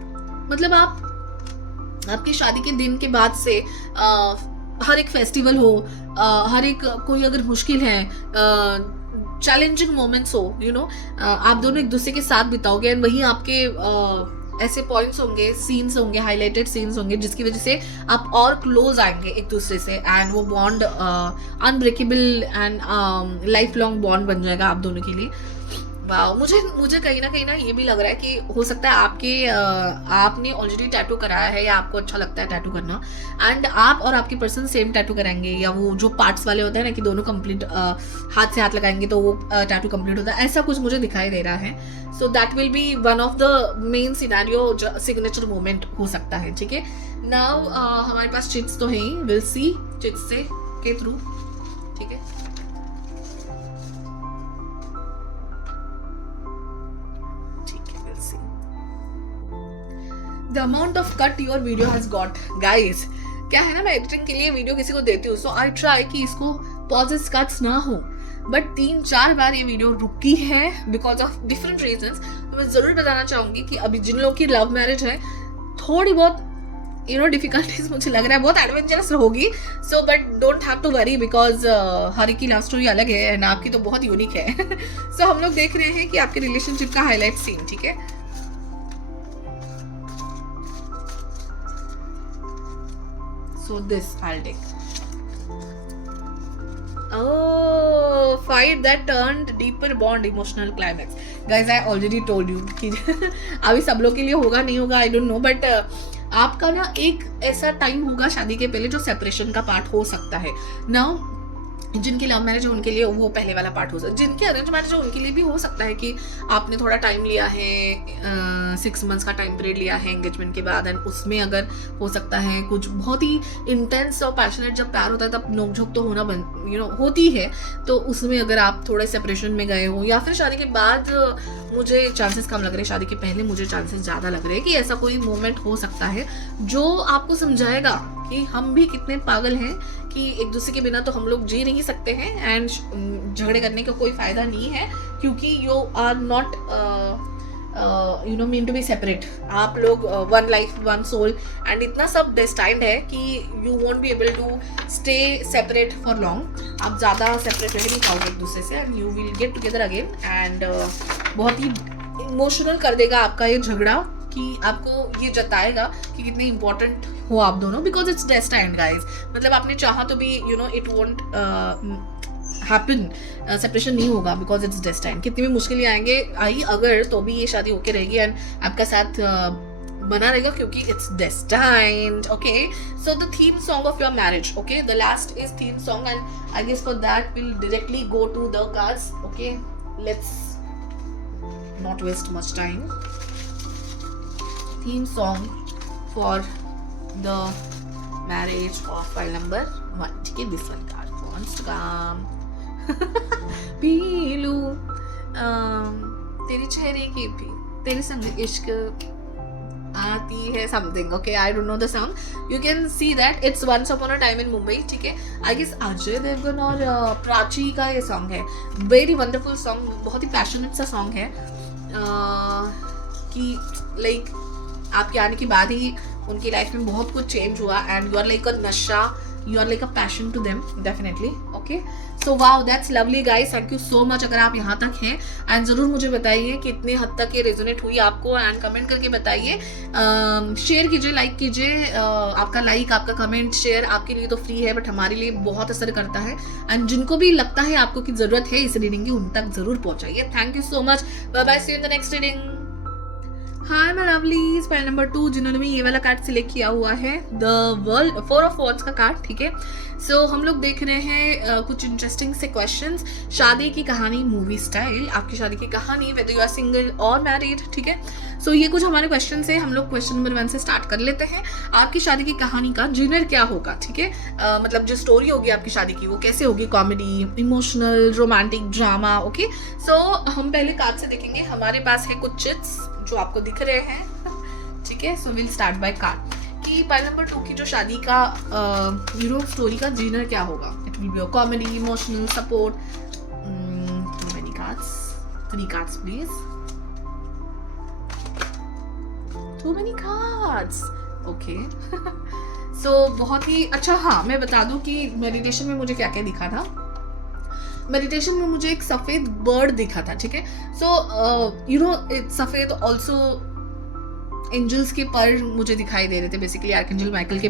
मतलब आपकी शादी के दिन के बाद से हर एक फेस्टिवल हो, हर एक कोई अगर मुश्किल है, चैलेंजिंग मोमेंट्स हो, आप दोनों एक दूसरे के साथ बिताओगे, एंड वही आपके ऐसे पॉइंट्स होंगे, सीन्स होंगे, हाईलाइटेड सीन्स होंगे, जिसकी वजह से आप और क्लोज आएंगे एक दूसरे से, एंड वो bond unbreakable and life long bond बन जाएगा आप दोनों के लिए। वाह, मुझे कहीं ना ये भी लग रहा है कि हो सकता है आपने ऑलरेडी टैटू कराया है, या आपको अच्छा लगता है टैटू करना, एंड आप और आपके पर्सन सेम टैटू कराएंगे, या वो जो पार्ट्स वाले होते हैं ना कि दोनों कंप्लीट हाथ से हाथ लगाएंगे तो वो टैटू कंप्लीट होता है, ऐसा कुछ मुझे दिखाई दे रहा है। So that will be one of the main scenario, signature moment हो सकता है, ठीक है। नाउ हमारे पास चिट्स तो हैं, विल सी चिट्स से के थ्रू, ठीक है। The amount of cut your video has got, guys, क्या है ना, मैं एडिटिंग के लिए वीडियो किसी को देती हूँ, सो आई ट्राई कि इसको पॉजेस कट्स ना हो, बट 3-4 बार ये वीडियो रुकी है बिकॉज ऑफ डिफरेंट रीजंस। तो मैं जरूर बताना चाहूंगी कि अभी जिन लोगों की लव मैरिज है, थोड़ी बहुत डिफिकल्टीज मुझे लग रहा है, बहुत एडवेंचरस होगी, so but don't have to worry, because हर एक की लव स्टोरी अलग है एंड आपकी तो बहुत यूनिक है। सो हम लोग देख रहे हैं कि आपके रिलेशनशिप का हाईलाइट सीन, ठीक है। So this I'll take. Oh, fight that turned deeper bond, emotional climax. Guys, I already told you कि अभी सब लोग के लिए होगा नहीं होगा, I don't know, but आपका ना एक ऐसा टाइम होगा शादी के पहले जो सेपरेशन का पार्ट हो सकता है। Now जिनकी लव मैरिज है उनके लिए वो पहले वाला पार्ट हो सकता है, जिनके अरेंज मैरिज है उनके लिए भी हो सकता है कि आपने थोड़ा टाइम लिया है, 6 मंथ्स का टाइम पीरियड लिया है एंगेजमेंट के बाद, एंड उसमें अगर हो सकता है कुछ बहुत ही इंटेंस और पैशनेट जब प्यार होता है तब नोकझोंक तो होना होती है, तो उसमें अगर आप थोड़े सेपरेशन में गए हो, या फिर शादी के बाद मुझे चांसेस कम लग रहे हैं, शादी के पहले मुझे चांसेस ज़्यादा लग रहे हैं कि ऐसा कोई मोमेंट हो सकता है जो आपको समझाएगा कि हम भी कितने पागल हैं, कि एक दूसरे के बिना तो हम लोग जी नहीं सकते हैं, एंड झगड़े करने का कोई फायदा नहीं है, क्योंकि you are not meant to be separate. आप लोग one life one soul, and इतना सब डेस्टाइंड है कि you won't be able to stay separate for long. आप ज़्यादा सेपरेट रह नहीं पाओगे एक दूसरे से, and you will get together again, and बहुत ही इमोशनल कर देगा आपका ये झगड़ा, कि आपको ये जताएगा कि कितने इंपॉर्टेंट हो आप दोनों, बिकॉज इट्स डेस्टाइन्ड गाइज। मतलब आपने चाहा तो भी इट वोंट हैपन, सेपरेशन नहीं होगा, बिकॉज इट्स डेस्टाइन्ड। कितनी भी मुश्किलें आई अगर, तो भी ये शादी होके रहेगी एंड आपका साथ बना रहेगा, क्योंकि it's destined. Okay, so the theme song of your marriage, okay, the last is theme song, and I guess for that will directly go to the cards. Okay, let's not waste much time. Theme song for the marriage of file number 1. ठीक है, this one card wants to come. पीलू तेरी चेहरे की भी तेरे संग इश्क आती है, something. Okay, I don't know the song. You can see that it's Once Upon a Time in Mumbai. ठीक है, I guess अजय देवगन और प्राची का ये सॉन्ग है। Very wonderful song, बहुत ही पैशनेट सा सॉन्ग है, कि लाइक आपके आने के बाद ही उनकी लाइफ में बहुत कुछ चेंज हुआ, and you are like a नशा you are like a passion to them, definitely. Okay, so wow, that's lovely guys, thank you so much अगर आप यहाँ तक हैं, एंड ज़रूर मुझे बताइए कि इतनी हद तक ये रेजोनेट हुई आपको, एंड कमेंट करके बताइए, शेयर कीजिए, लाइक कीजिए, आपका लाइक, आपका कमेंट, शेयर आपके लिए तो फ्री है बट हमारे लिए बहुत असर करता है, एंड जिनको भी लगता है आपको कि ज़रूरत है इस रीडिंग की उन तक ज़रूर पहुँचाइए. Thank you so much, bye bye, see you in the next reading. Hi my lovelies, panel number 2 जिन्होंने भी ये वाला कार्ड सिलेक्ट किया हुआ है, द वर्ल्ड 4 ऑफ वॉन्ड्स का कार्ड. ठीक है, सो हम लोग देख रहे हैं कुछ इंटरेस्टिंग से क्वेश्चंस. शादी की कहानी मूवी स्टाइल, आपकी शादी की कहानी, वेदर यू आर सिंगल और मैरिड. ठीक है, सो ये कुछ हमारे क्वेश्चन है. हम लोग क्वेश्चन नंबर 1 से स्टार्ट कर लेते हैं. आपकी शादी की कहानी का जीनर क्या होगा? ठीक है, मतलब जो स्टोरी होगी आपकी शादी की वो कैसे होगी, comedy, emotional, romantic, drama. Okay, so हम पहले कार्ड से देखेंगे. हमारे पास है कुछ चिट्स जो आपको दिख रहे हैं. ठीक है, so will start by card कि पाइल नंबर 2 की जो शादी का स्टोरी का जीनर क्या होगा. It will be comedy, emotional, support. Too many cards, 3 cards please. Too many cards. Okay, so बहुत ही अच्छा. हाँ, मैं बता दूं कि मेडिटेशन में मुझे क्या क्या दिखा था. मेडिटेशन में मुझे एक सफेद बर्ड दिखा था. ठीक है, सो यू नो सफेद ऑल्सो एंजल्स के पर मुझे दिखाई दे रहे थे. बेसिकली आर्कएंजल माइकल के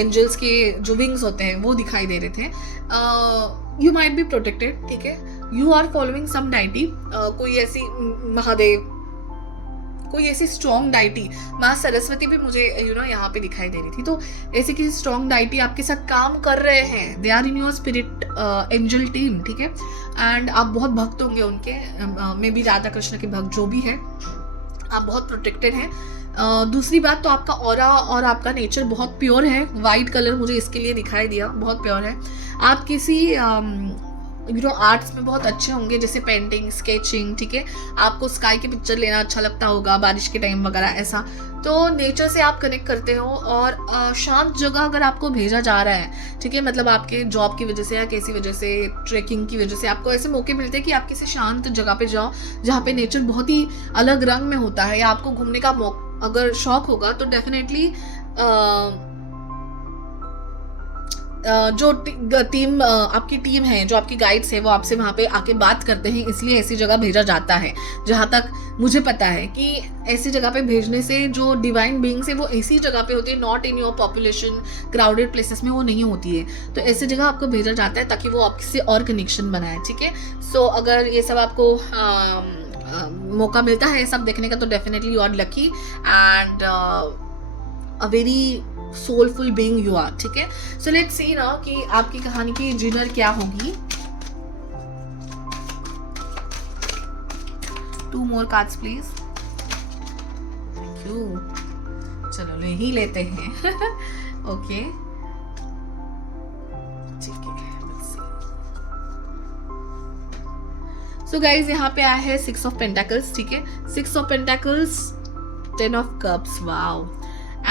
एंजल्स के जो विंग्स होते हैं वो दिखाई दे रहे थे. You might be protected. ठीक है, you are following some deity, कोई ऐसी महादेव, कोई ऐसी स्ट्रॉन्ग डाइटी, माँ सरस्वती भी मुझे यहाँ पे दिखाई दे रही थी. तो ऐसी किसी स्ट्रॉन्ग डाइटी आपके साथ काम कर रहे हैं. They are in your spirit angel team. ठीक है, एंड आप बहुत भक्त होंगे उनके, मे बी राधा कृष्ण के भक्त जो भी है, आप बहुत प्रोटेक्टेड हैं. दूसरी बात तो आपका ऑरा और आपका नेचर बहुत प्योर है. वाइट कलर मुझे इसके लिए दिखाई दिया, बहुत प्योर है. आप किसी आर्ट्स में बहुत अच्छे होंगे, जैसे पेंटिंग, स्केचिंग. ठीक है, आपको स्काई की पिक्चर लेना अच्छा लगता होगा बारिश के टाइम वगैरह ऐसा. तो नेचर से आप कनेक्ट करते हो, और शांत जगह अगर आपको भेजा जा रहा है, ठीक है, मतलब आपके जॉब की वजह से या किसी वजह से, ट्रैकिंग की वजह से आपको ऐसे मौके मिलते हैं कि आप किसी शांत जगह पे जाओ जहाँ पे नेचर बहुत ही अलग रंग में होता है, या आपको घूमने का अगर शौक होगा तो डेफिनेटली जो टीम आपकी टीम है, जो आपकी गाइड्स है, वो आपसे वहाँ पे आके बात करते हैं. इसलिए ऐसी जगह भेजा जाता है. जहाँ तक मुझे पता है कि ऐसी जगह पे भेजने से जो डिवाइन बीइंग्स है वो ऐसी जगह पे होती है, not in your population crowded places में वो नहीं होती है. तो ऐसी जगह आपको भेजा जाता है ताकि वो आपसे और कनेक्शन बनाए. ठीक है, सो अगर ये सब आपको मौका मिलता है सब देखने का तो definitely you are lucky and a very soulful being you are. ठीक है, सो लेट्स सी ना कि आपकी कहानी की जीनर क्या होगी. 2 more cards please. Thank you. चलो ले ही लेते हैं. ओके, ठीक है, लेट्स सी. सो गाइज यहाँ पे आया है 6 of Pentacles. ठीक है, 6 of Pentacles, 10 of Cups. Wow,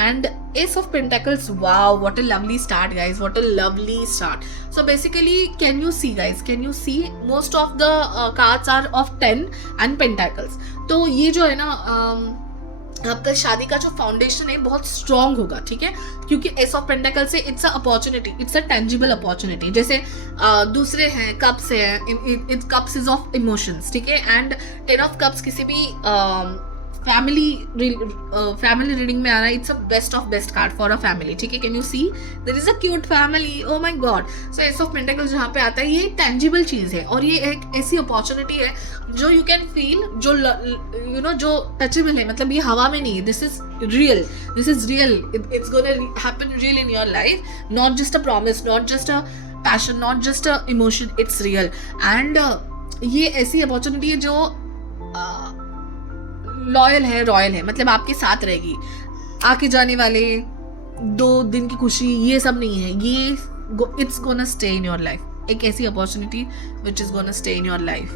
and Ace of Pentacles. Wow, what a lovely start guys, what a lovely start. So basically, can you see guys, can you see most of the cards are of 10 and Pentacles. तो ये जो है ना आपका शादी का जो foundation है बहुत स्ट्रॉन्ग होगा. ठीक है, क्योंकि एस ऑफ पेंटाकल से it's a opportunity, it's a tangible opportunity. जैसे दूसरे हैं कप्स है, it cups is of emotions. ठीक है, एंड 10 ऑफ कप्स किसी भी फैमिली रीडिंग में आ रहा है. It's a best of best card for a family. ठीक है, can you see there is a cute family. Oh my god. So ace of pentacles जहाँ पे आता है ये टेंजिबल चीज है, और ये एक ऐसी अपॉर्चुनिटी है जो यू कैन फील, जो जो टचेबल है, मतलब ये हवा में नहीं है. This is real, this is real. It's gonna happen real in your life, not just a promise, not just a passion, not just a emotion, it's real. And ये ऐसी अपॉर्चुनिटी है जो लॉयल है, रॉयल है, मतलब आपके साथ रहेगी. आके जाने वाले 2 दिन की खुशी ये सब नहीं है. ये it's gonna stay in your life. एक ऐसी opportunity which is gonna stay in your life.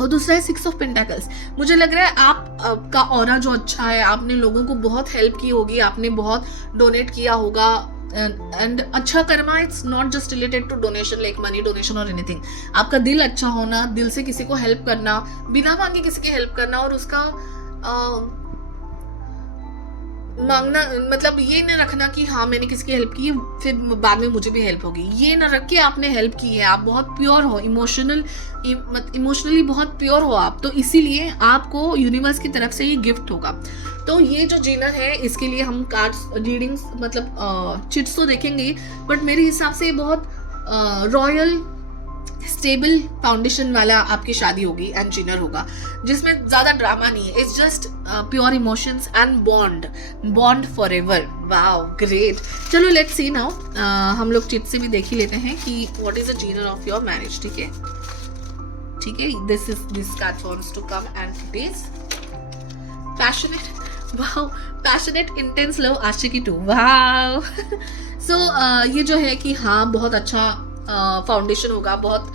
और दूसरा है 6 ऑफ पेंटाकल्स. मुझे लग रहा है आपका ऑरा जो अच्छा है, आपने लोगों को बहुत हेल्प की होगी, आपने बहुत डोनेट किया होगा. एंड अच्छा karma it's not just related to donation, like money donation और एनीथिंग. आपका दिल अच्छा होना, दिल से किसी को हेल्प करना, बिना मांगे किसी की हेल्प करना, और उसका मांगना, मतलब ये ना रखना कि हाँ मैंने किसी की हेल्प की फिर बाद में मुझे भी हेल्प होगी, ये ना रख के आपने हेल्प की है। आप बहुत प्योर हो, इमोशनली बहुत प्योर हो आप, तो इसीलिए आपको यूनिवर्स की तरफ से ये गिफ्ट होगा। तो ये जो जीनर है इसके लिए हम कार्ड्स रीडिंग्स मतलब चिट्स तो देखेंगे, बट मेरे हिसाब से बहुत रॉयल स्टेबल फाउंडेशन वाला आपकी शादी होगी एंड जिनर होगा, जिसमें ज्यादा ड्रामा नहीं है। It's just pure emotions and bond for ever. Wow great. चलो लेट्स सी नाउ, हम लोग चिट से भी देख ही लेते हैं कि what is the genre of your marriage. ठीक है, ठीक है, this card wants to come and it is passionate. Wow, passionate intense love Aashiqui 2। Wow so ये जो है कि हाँ बहुत अच्छा फाउंडेशन होगा, बहुत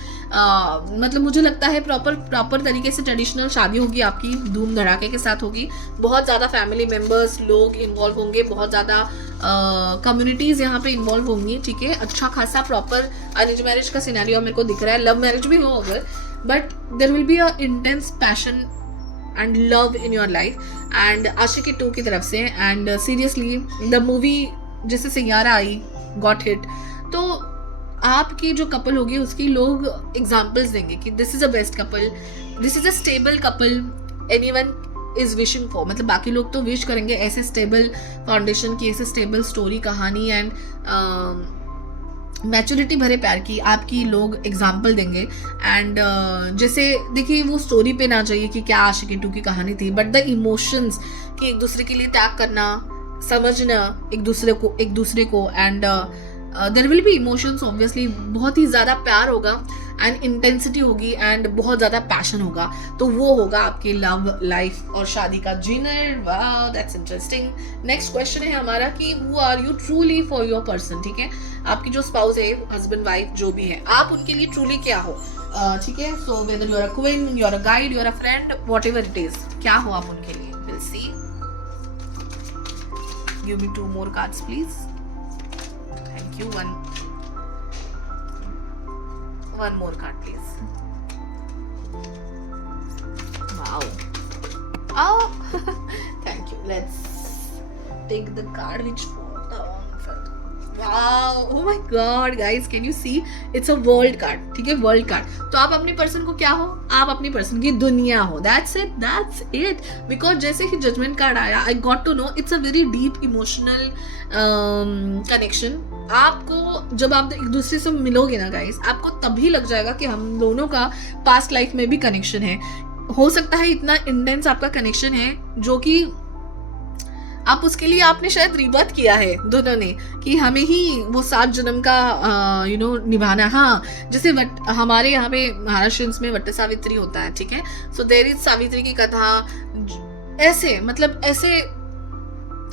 मतलब मुझे लगता है प्रॉपर तरीके से ट्रेडिशनल शादी होगी आपकी, धूम धड़ाके के साथ होगी। बहुत ज़्यादा फैमिली मेम्बर्स लोग इन्वॉल्व होंगे, बहुत ज़्यादा कम्युनिटीज़ यहाँ पे इन्वॉल्व होंगी। ठीक है, अच्छा खासा प्रॉपर अरेंज मैरिज का सिनेरियो मेरे को दिख रहा है। लव मैरिज भी हो अगर, but there will be a intense passion and love in your life and Aashiqui 2 की तरफ से। एंड सीरियसली द मूवी जिससे सैयारा आई गॉट हिट, तो आपकी जो कपल होगी उसकी लोग एग्जाम्पल्स देंगे कि this is a best couple, this is a stable couple anyone is wishing for. मतलब बाकी लोग तो विश करेंगे ऐसे स्टेबल फाउंडेशन की, ऐसे स्टेबल स्टोरी कहानी एंड मैच्योरिटी भरे प्यार की आपकी लोग एग्जाम्पल देंगे। एंड जैसे देखिए वो स्टोरी पे ना चाहिए कि क्या आशिकी 2 की कहानी थी, बट द इमोशंस कि एक दूसरे के लिए त्याग करना, समझना एक दूसरे को and there will be emotions obviously, बहुत ही ज़्यादा प्यार होगा एंड इंटेंसिटी होगी एंड बहुत ज़्यादा पैशन होगा। तो वो होगा आपकी लव लाइफ और शादी का genre. Wow that's interesting. Next question है हमारा कि who are you truly for your person. ठीक है, आपकी जो स्पाउस है, हस्बैंड वाइफ जो भी है, आप उनके लिए ट्रूली क्या हो। ठीक है, so whether you are a queen, you are a guide, you are a friend, whatever it is, क्या हो आप उनके लिए। Will see. Give me 2 more cards please. Thank you. One more card please. Wow. Oh thank you. Let's take the card which for the on. Wow, oh my god guys, can you see, it's a world card. ठीक है, world card. तो आप अपने person को क्या हो, आप अपनी पर्सन की दुनिया हो। that's it because जैसे ही जजमेंट कार्ड आया I got to know it's a very deep emotional connection। आपको जब आप एक दूसरे से मिलोगे ना गाइस, आपको तभी लग जाएगा कि हम दोनों का पास्ट लाइफ में भी कनेक्शन है। हो सकता है इतना इंटेंस आपका कनेक्शन है जो कि आप उसके लिए आपने शायद रिबर्थ किया है दोनों ने, कि हमें ही वो 7 जन्म का निभाना। हाँ, जैसे हमारे यहाँ पे महाराष्ट्र में वट सावित्री होता है। ठीक है, सो देयर इज सावित्री की कथा, ऐसे मतलब ऐसे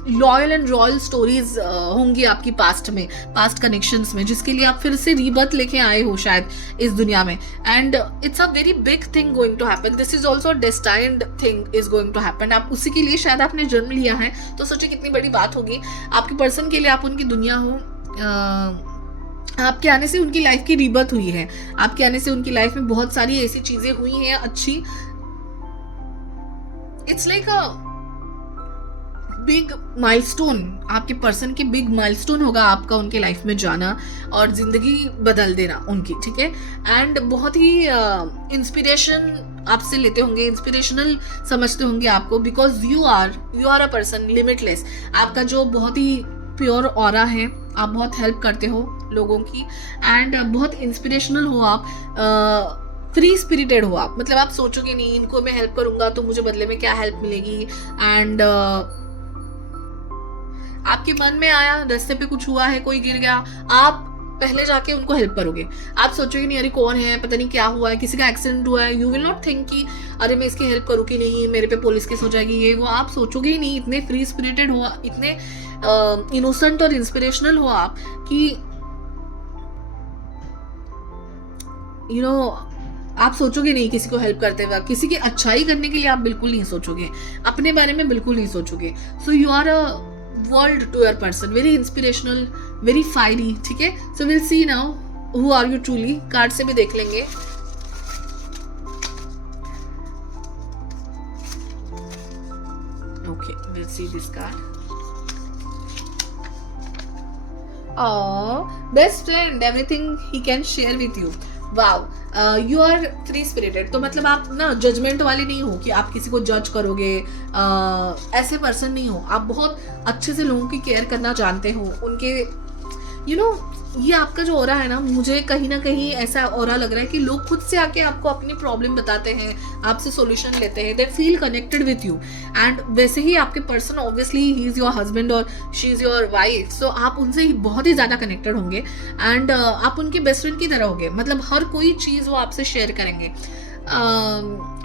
लॉयल एंड रॉयल स्टोरीज होंगी आपकी पास्ट में, पास्ट कनेक्शंस में, जिसके लिए आप फिर से रीबर्थ लेके आए हो शायद इस दुनिया में। And it's a very big thing going to happen, this is also destined thing is going to happen. आप उसी के लिए शायद आपने जन्म लिया है, तो सोचिए कितनी बड़ी बात होगी आपके पर्सन के लिए। आप उनकी दुनिया हो, आपके आने से उनकी लाइफ की रीबर्थ हुई है, आपके आने से उनकी लाइफ में बहुत सारी ऐसी चीजें हुई हैं अच्छी। It's like a big milestone, आपके पर्सन की बिग माइलस्टोन होगा आपका उनके लाइफ में जाना और जिंदगी बदल देना उनकी। ठीक है, एंड बहुत ही इंस्पिरेशन आपसे लेते होंगे, इंस्पिरेशनल समझते होंगे आपको, because you are a person limitless. आपका जो बहुत ही प्योर ऑरा है, आप बहुत हेल्प करते हो लोगों की एंड बहुत इंस्पिरेशनल हो आप, फ्री स्पिरिटेड हो आप। मतलब आप सोचोगे नहीं इनको मैं हेल्प करूंगा तो मुझे बदले में क्या हेल्प मिलेगी, एंड आपके मन में आया रास्ते पे कुछ हुआ है, कोई गिर गया, आप पहले जाके उनको हेल्प करोगे। आप सोचोगे नहीं अरे कौन है, पता नहीं क्या हुआ है, किसी का एक्सीडेंट हुआ है, यू विल नॉट थिंक कि अरे मैं इसकी हेल्प करूँ कि नहीं, मेरे पे पुलिस केस हो जाएगी, ये वो। आप सोचोगे ही नहीं, इतने फ्री स्पिरिटेड हो, इतने इनोसेंट और इंस्पिरेशनल हो आप कि यू नो आप सोचोगे नहीं किसी को हेल्प करते वक्त, किसी की अच्छाई करने के लिए आप बिल्कुल नहीं सोचोगे, अपने बारे में बिल्कुल नहीं सोचोगे। So you are a world to your person, very inspirational, very fiery. ठीक है, so will see now who are you truly. Card से भी देख लेंगे। Okay, will see this card. Best friend, everything he can share with you. Wow, you are free spirited. तो मतलब आप ना जजमेंट वाले नहीं हो कि आप किसी को जज करोगे, ऐसे पर्सन नहीं हो आप। बहुत अच्छे से लोगों की केयर करना जानते हो, उनके ये आपका जो ऑरा है ना, मुझे कहीं ना कहीं ऐसा ऑरा लग रहा है कि लोग खुद से आके आपको अपनी प्रॉब्लम बताते हैं, आपसे सॉल्यूशन लेते हैं, they feel connected with you. And वैसे ही आपके person obviously he is your husband और शी इज़ योर वाइफ, सो आप उनसे ही बहुत ही ज़्यादा कनेक्टेड होंगे। एंड आप उनके बेस्ट फ्रेंड की तरह होंगे, मतलब हर कोई चीज़ वो आपसे शेयर करेंगे।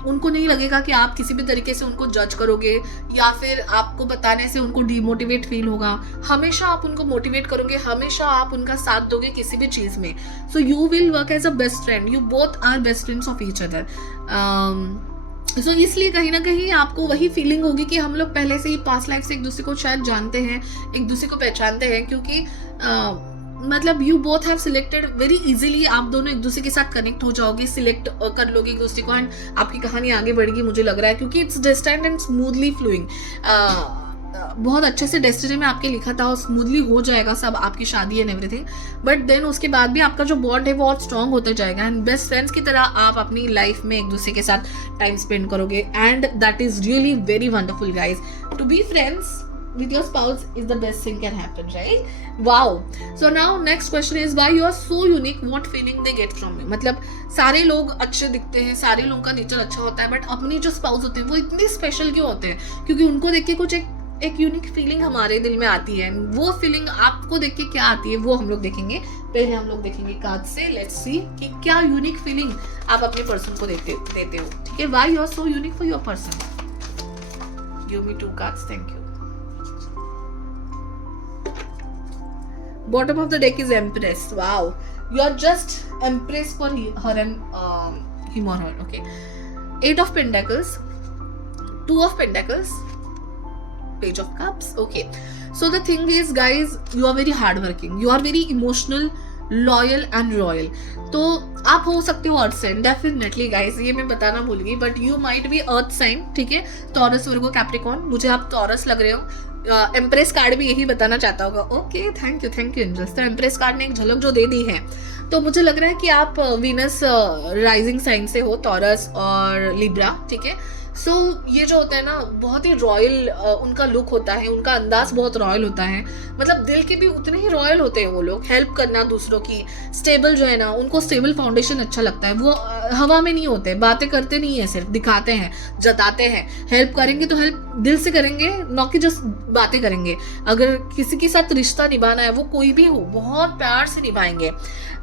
उनको नहीं लगेगा कि आप किसी भी तरीके से उनको जज करोगे या फिर आपको बताने से उनको डीमोटिवेट फील होगा। हमेशा आप उनको मोटिवेट करोगे, हमेशा आप उनका साथ दोगे किसी भी चीज़ में। So you will work as a best friend, you both are best friends of each other. So इसलिए कहीं ना कहीं आपको वही फीलिंग होगी कि हम लोग पहले से ही पास्ट लाइफ से एक दूसरे को शायद जानते हैं, एक दूसरे को पहचानते हैं, क्योंकि मतलब you both have selected very easily. आप दोनों एक दूसरे के साथ कनेक्ट हो जाओगे, सिलेक्ट कर लोगे एक दूसरे को, एंड आपकी कहानी आगे बढ़ेगी मुझे लग रहा है, क्योंकि it's destined and smoothly flowing. बहुत अच्छे से डेस्टिनी में आपके लिखा था और स्मूथली हो जाएगा सब, आपकी शादी एंड एवरीथिंग। बट देन उसके बाद भी आपका जो बॉन्ड है वो बहुत स्ट्रॉन्ग होता जाएगा, एंड बेस्ट फ्रेंड्स की तरह आप अपनी लाइफ में एक दूसरे के साथ टाइम स्पेंड करोगे, and that is really very wonderful guys. To be friends with your spouse is the best thing can happen, right? Wow. So now next question is why you are so unique, what feeling they get from you? मतलब सारे लोग अच्छे दिखते हैं, सारे लोगों का nature अच्छा होता है, बट अपनी जो स्पाउस होते हैं वो इतने स्पेशल क्यों होते हैं? क्योंकि उनको देख के कुछ एक यूनिक फीलिंग हमारे दिल में आती है। वो फीलिंग आपको देख के क्या आती है वो हम लोग देखेंगे। पहले हम लोग देखेंगे कार्ड से, लेट्स सी कि क्या यूनिक फीलिंग आप अपने पर्सन को देते हो। ठीक है, why you are so unique for your person. Give me 2 cards, thank you. Bottom of the deck is Empress. Wow, you are just Empress for her and him or her. Okay, 8 of Pentacles, 2 of Pentacles, Page of Cups. Okay, so the thing is, guys, you are very hardworking. You are very emotional, loyal and royal. तो आप हो सकते हो अर्थ sign, definitely guys, ये मैं बताना भूल गई, but you might be earth sign. ठीक है, टॉरस, वर्गो, कैप्रिकॉर्न, मुझे आप टॉरस लग रहे हो। एम्प्रेस कार्ड भी यही बताना चाहता होगा। Okay, thank you angels. तो एम्प्रेस कार्ड ने एक झलक जो दे दी है, तो मुझे लग रहा है कि आप वीनस राइजिंग साइन से हो, टॉरस और लिब्रा। ठीक है, सो ये जो होता है ना, बहुत ही रॉयल उनका लुक होता है, उनका अंदाज बहुत रॉयल होता है, मतलब दिल के भी उतने ही रॉयल होते हैं वो लोग। हेल्प करना दूसरों की, स्टेबल जो है ना, उनको स्टेबल फाउंडेशन अच्छा लगता है। वो हवा में नहीं होते, बातें करते नहीं है, सिर्फ दिखाते हैं, जताते हैं। हेल्प करेंगे तो हेल्प दिल से करेंगे, ना कि जस्ट बातें करेंगे। अगर किसी के साथ रिश्ता निभाना है, वो कोई भी हो, बहुत प्यार से निभाएंगे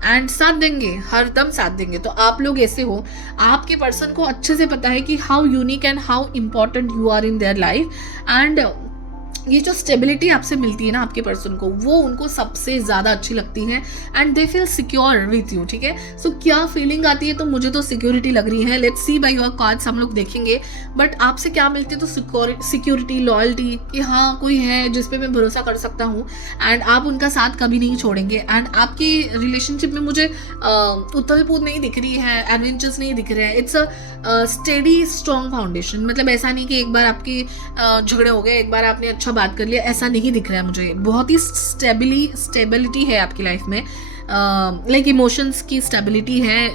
एंड साथ देंगे, हर दम साथ देंगे। तो आप लोग ऐसे हो, आपके पर्सन को अच्छे से पता है कि how unique and how important you are in their life, and ये जो स्टेबिलिटी आपसे मिलती है ना आपके पर्सन को, वो उनको सबसे ज़्यादा अच्छी लगती है, and they feel secure with you. ठीक है, सो क्या फीलिंग आती है? तो मुझे तो सिक्योरिटी लग रही है। Let's see by your cards, हम लोग देखेंगे। बट आपसे क्या मिलती है? तो सिक्योरिटी, लॉयल्टी, कि हाँ कोई है जिस पे मैं भरोसा कर सकता हूँ, एंड आप उनका साथ कभी नहीं छोड़ेंगे। एंड आपकी रिलेशनशिप में मुझे उथल पुथल नहीं दिख रही है, एडवेंचर्स नहीं दिख रहे हैं। It's a steady strong foundation. मतलब ऐसा नहीं कि एक बार आपकी झगड़े हो गए, एक बार आपने अच्छा बात कर लिया, ऐसा नहीं दिख रहा है मुझे। बहुत ही स्टेबिलिटी है आपकी लाइफ में, लाइक इमोशंस की स्टेबिलिटी है।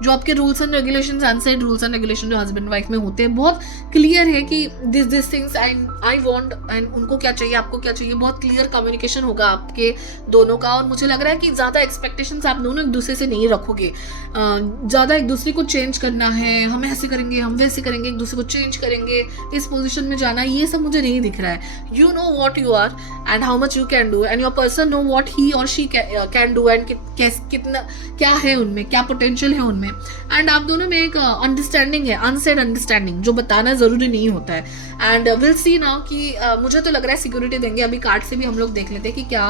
जो आपके rules and regulations, unsaid rules and regulation जो हस्बैंड वाइफ में होते हैं, बहुत क्लियर है कि this things and I want, and उनको क्या चाहिए, आपको क्या चाहिए। बहुत क्लियर कम्युनिकेशन होगा आपके दोनों का। और मुझे लग रहा है कि ज़्यादा एक्सपेक्टेशंस आप दोनों एक दूसरे से नहीं रखोगे। ज़्यादा एक दूसरे को चेंज करना है, हम ऐसे करेंगे, हम वैसे करेंगे, एक दूसरे को चेंज करेंगे, इस पोजिशन में जाना, ये सब मुझे नहीं दिख रहा है। You know what you are and how much you can do, and your person know what he और शी कैन डू, एंड कितना क्या है उनमें, क्या पोटेंशियल है उनमें। एंड आप दोनों में एक अंडरस्टैंडिंग है, अनसेड अंडरस्टैंडिंग, जो बताना जरूरी नहीं होता है। एंड विल सी नाउ कि मुझे तो लग रहा है सिक्योरिटी देंगे। अभी कार्ड से भी हम लोग देख लेते हैं कि क्या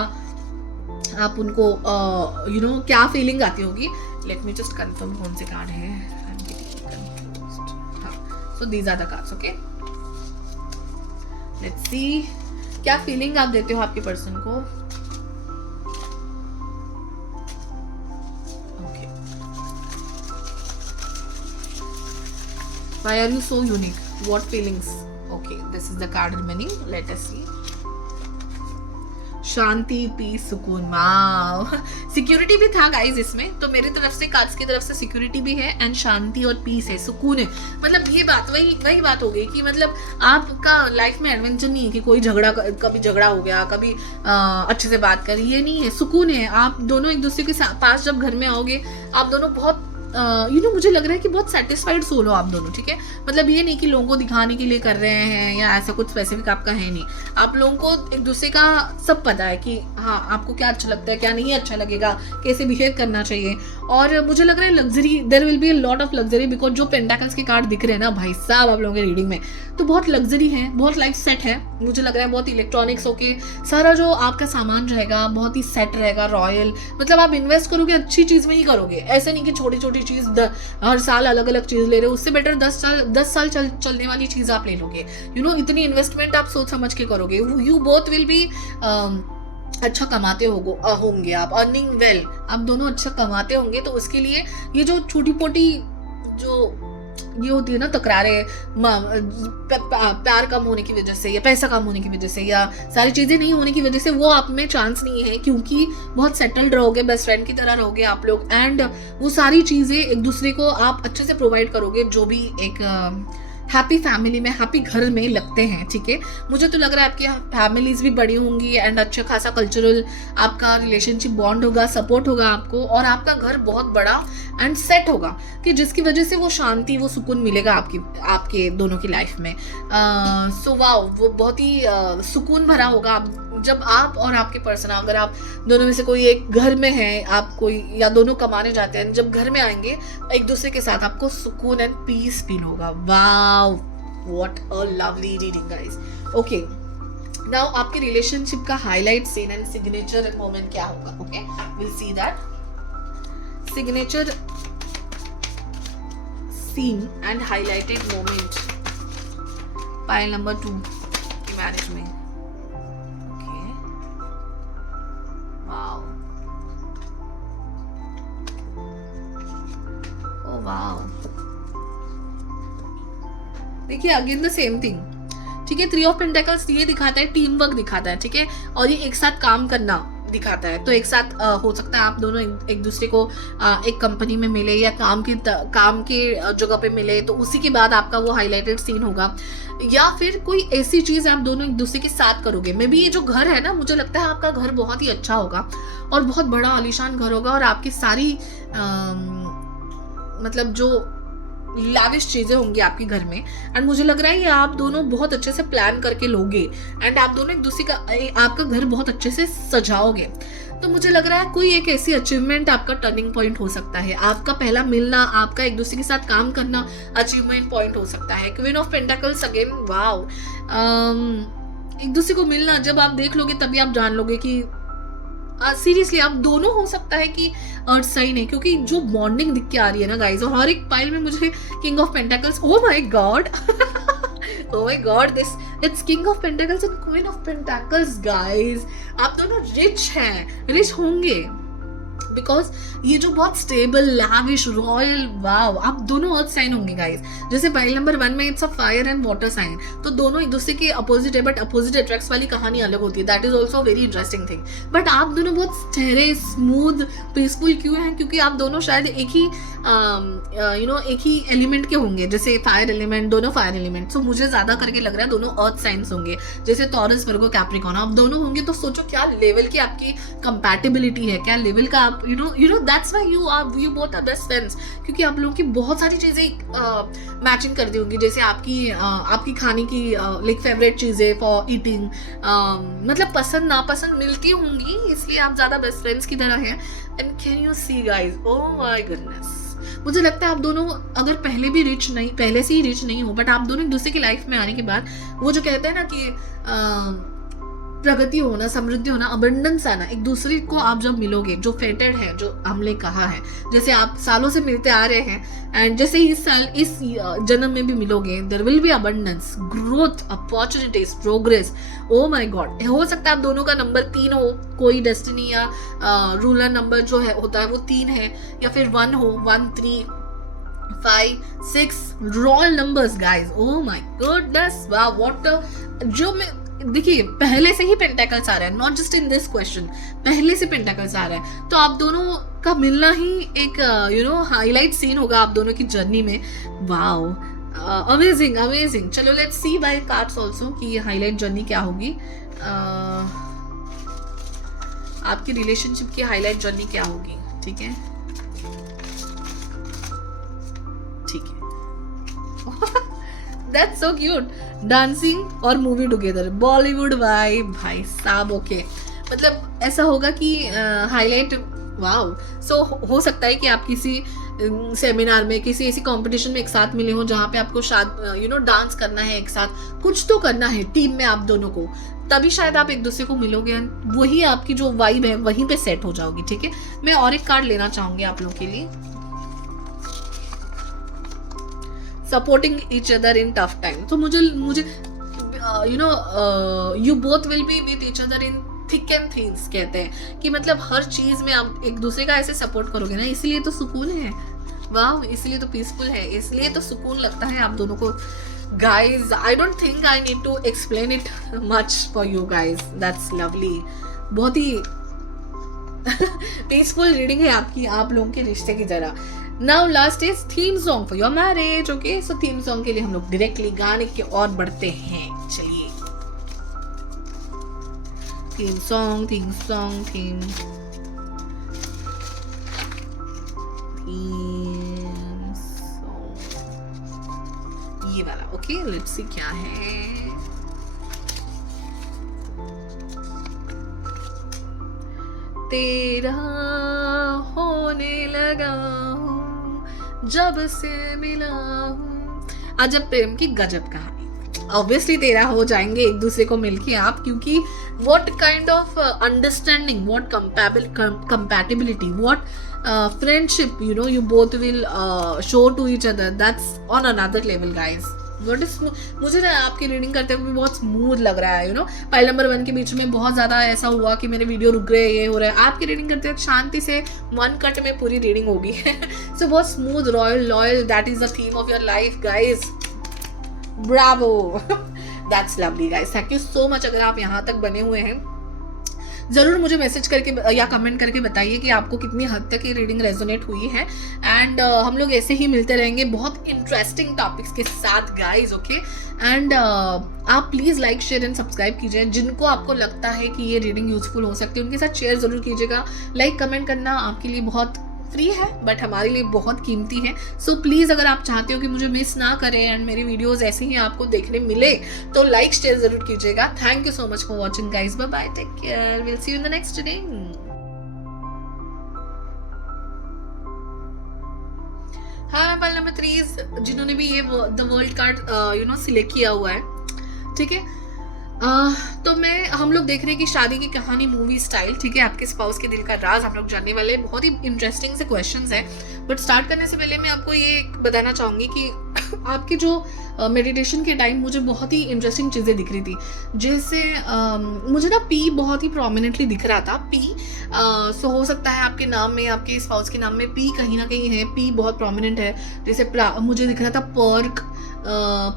आप उनको यू नो क्या फीलिंग आती होगी। लेट मी जस्ट कंफर्म कौन से कार्ड है। So these are the cards. Okay, let's see क्या फीलिंग आप देते हो आपके पर्सन को। Why are you so unique? What feelings? Okay, this is the card remaining. Let us see. Shanti, piece, सुकून। वाह, सिक्योरिटी भी था गाइस इसमें, तो मेरी तरफ से, कार्ड्स की तरफ से सिक्योरिटी भी है एंड शांति और पीस है, सुकून है। मतलब ये बात वही बात हो गई कि मतलब आपका लाइफ में एडवेंचर नहीं है कि कोई झगड़ा, कभी झगड़ा हो गया, कभी अच्छे से बात करी, ये नहीं है, सुकून है। आप दोनों एक दूसरे के पास जब घर में आओगे, आप दोनों बहुत मुझे लग रहा है कि बहुत सेटिस्फाइड सोल हो आप दोनों, ठीक है। मतलब ये नहीं कि लोगों को दिखाने के लिए कर रहे हैं या ऐसा कुछ स्पेसिफिक आपका है नहीं। आप लोगों को एक दूसरे का सब पता है कि हाँ आपको क्या अच्छा लगता है, क्या नहीं अच्छा लगेगा, कैसे बिहेव करना चाहिए। और मुझे लग रहा है luxury, there will be a lot of luxury, because जो पेंटाकल्स के कार्ड दिख रहे हैं ना भाई साहब आप लोगों के रीडिंग में, तो बहुत लग्जरी है, बहुत लाइफ सेट है। मुझे लग रहा है बहुत इलेक्ट्रॉनिक्स होके सारा जो आपका सामान रहेगा बहुत ही सेट रहेगा, रॉयल। मतलब आप इन्वेस्ट करोगे अच्छी चीज में ही करोगे, ऐसे नहीं कि छोटी छोटी चीज हर साल अलग अलग चीज ले रहे हो। उससे बेटर 10 साल चलने वाली चीज आप ले लोगे। इतनी इन्वेस्टमेंट आप सोच समझ के करोगे। यू बोथ विल बी अच्छा कमाते होंगे आप, अर्निंग वेल, आप दोनों अच्छा कमाते होंगे। तो उसके लिए ये जो छोटी मोटी जो ये होती है ना तकरारें, प्यार कम होने की वजह से या पैसा कम होने की वजह से या सारी चीजें नहीं होने की वजह से, वो आप में चांस नहीं है, क्योंकि बहुत सेटल्ड रहोगे, बेस्ट फ्रेंड की तरह रहोगे आप लोग। एंड वो सारी चीजें एक दूसरे को आप अच्छे से प्रोवाइड करोगे, जो भी एक हैप्पी फैमिली में, हैप्पी घर में लगते हैं, ठीक है। मुझे तो लग रहा है आपकी फैमिलीज भी बड़ी होंगी एंड अच्छा खासा कल्चरल आपका रिलेशनशिप बॉन्ड होगा, सपोर्ट होगा आपको, और आपका घर बहुत बड़ा एंड सेट होगा कि जिसकी वजह से वो शांति, वो सुकून मिलेगा आपके दोनों की लाइफ में। सो वाओ, वो बहुत ही सुकून भरा होगा जब आप और आपके पर्सन, अगर आप दोनों में से कोई एक घर में है, आप कोई या दोनों कमाने जाते हैं, जब घर में आएंगे एक दूसरे के साथ, आपको सुकून एंड पीस फील होगा। Wow, what a lovely reading guys. Okay, now आपके रिलेशनशिप का highlight scene and signature moment क्या होगा? Okay, will see that signature scene and highlighted moment pile number 2 की मैरिज में। देखिए अगेन द सेम थिंग, ठीक है। 3 ऑफ पेंटेकल्स ये दिखाता है टीम वर्क दिखाता है, ठीक है, और ये एक साथ काम करना दिखाता है। तो एक साथ हो सकता है आप दोनों एक दूसरे को एक कंपनी में मिले या काम के जगह पे मिले, तो उसी के बाद आपका वो हाईलाइटेड सीन होगा। या फिर कोई ऐसी चीज आप दोनों एक दूसरे के साथ करोगे। मे बी ये जो घर है ना, मुझे लगता है आपका घर बहुत ही अच्छा होगा और बहुत बड़ा आलीशान घर होगा, और आपकी सारी मतलब जो लाविश चीजें होंगी आपके घर में। एंड मुझे लग रहा है ये आप दोनों बहुत अच्छे से प्लान करके लोगे एंड आप दोनों एक दूसरे का, आपका घर बहुत अच्छे से सजाओगे। तो मुझे लग रहा है कोई एक ऐसी अचीवमेंट आपका टर्निंग पॉइंट हो सकता है। आपका पहला मिलना, आपका एक दूसरे के साथ काम करना अचीवमेंट पॉइंट हो सकता है। Queen of pentacles again, wow, एक दूसरे को मिलना जब आप देख लोगे तभी आप जान लोगे कि सीरियसली आप दोनों हो सकता है कि अर्थ साइन है, क्योंकि जो बॉन्डिंग दिख के आ रही है ना गाइज। और हर एक पाइल में मुझे king of pentacles, O my God oh my god, it's king of pentacles and queen of pentacles guys। आप दोनों रिच हैं, रिच होंगे, बिकॉज ये जो बहुत स्टेबल, लैविश, रॉयल, वाव, आप दोनों अर्थ साइन होंगे गाइस। जैसे पाइल नंबर 1 में it's a fire and water sign, तो दोनों एक दूसरे के अपोजिट है, बट अपोजिट अट्रैक्ट्स वाली कहानी अलग होती है। That is also very interesting thing. But आप दोनों बहुत ठहरे, स्मूथ, पीसफुल क्यों हैं? क्योंकि आप दोनों शायद एक ही एलिमेंट के होंगे, जैसे फायर एलिमेंट, दोनों फायर एलिमेंट। सो मुझे ज्यादा करके लग रहा है दोनों अर्थ साइंस होंगे, जैसे टॉरस, वर्गो, कैप्रिकॉर्न, आप दोनों होंगे। तो सोचो क्या लेवल की आपकी कंपैटिबिलिटी है, क्या लेवल का आप that's why you both are best friends, क्योंकि आप लोगों की बहुत सारी चीजें मैचिंग कर दी होंगी। जैसे आपकी खाने की लाइक फेवरेट चीजें फॉर ईटिंग, मतलब पसंद नापसंद मिलती होंगी, इसलिए आप ज्यादा बेस्ट फ्रेंड्स की तरह हैं। And can you see guys, oh my goodness, मुझे लगता है आप दोनों अगर पहले से ही रिच नहीं हो, बट आप दोनों एक दूसरे की लाइफ में आने के बाद वो जो कहते हैं ना कि प्रगति होना, समृद्धि होना, अबंडेंस आना, एक दूसरे को आप जब मिलोगे, जो फेटेड है, जो हमने कहा है, जैसे आप सालों से मिलते आ रहे हैं एंड जैसे ही इस जन्म में भी मिलोगे, there will be abundance, growth, opportunities, progress. Oh my god, हो सकता है आप दोनों का नंबर 3 हो, कोई डेस्टिनी या रूलर नंबर जो है होता है वो 3 है, या फिर 1 हो, 1, 3, 5, 6 royal numbers guys. Oh my goodness, वाह, व्हाट जो मैं देखिए पहले से ही पेंटेकल्स आ रहा है, not just in this question, पहले से पेंटेकल्स आ रहा है, तो आप दोनों का मिलना ही एक हाईलाइट सीन होगा आप दोनों की जर्नी में। Wow, amazing amazing. चलो let's see by cards also कि ये हाईलाइट जर्नी क्या होगी, आपकी रिलेशनशिप की हाईलाइट जर्नी क्या होगी। ठीक है, ठीक है। दैट्स सो क्यूट, डांसिंग और मूवी टुगेदर, बॉलीवुड वाइब भाई साहब। ओके, मतलब ऐसा होगा कि हाईलाइट, वाओ। सो हो सकता है कि आप किसी सेमिनार में, किसी ऐसी कंपटीशन में एक साथ मिले हो जहाँ पे आपको डांस करना है, एक साथ कुछ तो करना है टीम में आप दोनों को, तभी शायद आप एक दूसरे को मिलोगे, वही आपकी जो वाइब है वहीं पे सेट हो जाओगी। ठीक है, मैं और एक कार्ड लेना चाहूंगी आप लोगों के लिए। Supporting each other in tough time, तो मुझे you both will be with each other in thick and things, कहते हैं कि मतलब हर चीज में आप एक दूसरे का ऐसे सपोर्ट करोगे ना, इसलिए तो सुकून है। वाह, इसलिए तो पीसफुल है, इसलिए तो सुकून लगता है आप दोनों को। Guys, I don't think I need to explain it much for you guys, that's lovely. बहुत ही पीसफुल रीडिंग है आपकी, आप लोगों के रिश्ते की तरह। Now last is theme song for your marriage. Okay, so theme song के लिए हम लोग डायरेक्टली गाने की ओर बढ़ते हैं। चलिए, theme song, theme song, theme song, ये वाला। ओके, लेट्स सी क्या है। तेरा होने लगा हूँ जब से मिला हूँ, अजब प्रेम की गजब कहानी। ऑब्वियसली तेरा हो जाएंगे एक दूसरे को मिलके आप, क्योंकि what kind of understanding, what compatibility, what friendship you both will show to each other, that's on another level guys. मुझे ना आपकी रीडिंग करते हुए बहुत स्मूथ लग रहा है। पाइल नंबर 1 के बीच में बहुत ज़्यादा ऐसा हुआ कि मेरे वीडियो रुक गए, ये हो रहा है। आपकी रीडिंग करते वक्त शांति से 1 कट में पूरी रीडिंग होगी। सो बहुत smooth, royal, loyal, that is the theme of your life guys. Bravo, that's lovely guys, thank you so much. अगर आप यहाँ तक बने हुए हैं, ज़रूर मुझे मैसेज करके या कमेंट करके बताइए कि आपको कितनी हद तक ये रीडिंग रेजोनेट हुई है। एंड हम लोग ऐसे ही मिलते रहेंगे बहुत इंटरेस्टिंग टॉपिक्स के साथ गाइज। ओके, एंड आप please like, share and subscribe कीजिए। जिनको आपको लगता है कि ये रीडिंग यूजफुल हो सकती है उनके साथ शेयर ज़रूर कीजिएगा। लाइक कमेंट करना आपके लिए बहुत फ्री है, बट हमारे लिए बहुत कीमती है। सो प्लीज़, अगर आप चाहते हो कि मुझे मिस ना करें एंड मेरी वीडियोस ऐसे ही आपको देखने मिले, तो लाइक शेयर जरूर कीजिएगा। Thank you so much for watching guys, bye bye, take care, will see you in the next reading. हाँ, पाइल नंबर 3 जिन्होंने भी ये द वर्ल्ड कार्ड सिलेक्ट किया हुआ है, ठीक है, तो हम लोग देख रहे हैं कि शादी की कहानी मूवी स्टाइल। ठीक है, आपके स्पाउस के दिल का राज हम लोग जानने वाले हैं। बहुत ही इंटरेस्टिंग से क्वेश्चंस हैं, बट स्टार्ट करने से पहले मैं आपको ये बताना चाहूँगी कि आपके जो मेडिटेशन के टाइम मुझे बहुत ही इंटरेस्टिंग चीज़ें दिख रही थी। जैसे मुझे ना पी बहुत ही प्रोमिनेंटली दिख रहा था, पी। सो हो सकता है आपके नाम में, आपके स्पाउस के नाम में पी कहीं ना कहीं है, पी बहुत प्रोमिनेंट है। जैसे मुझे दिख रहा था perk,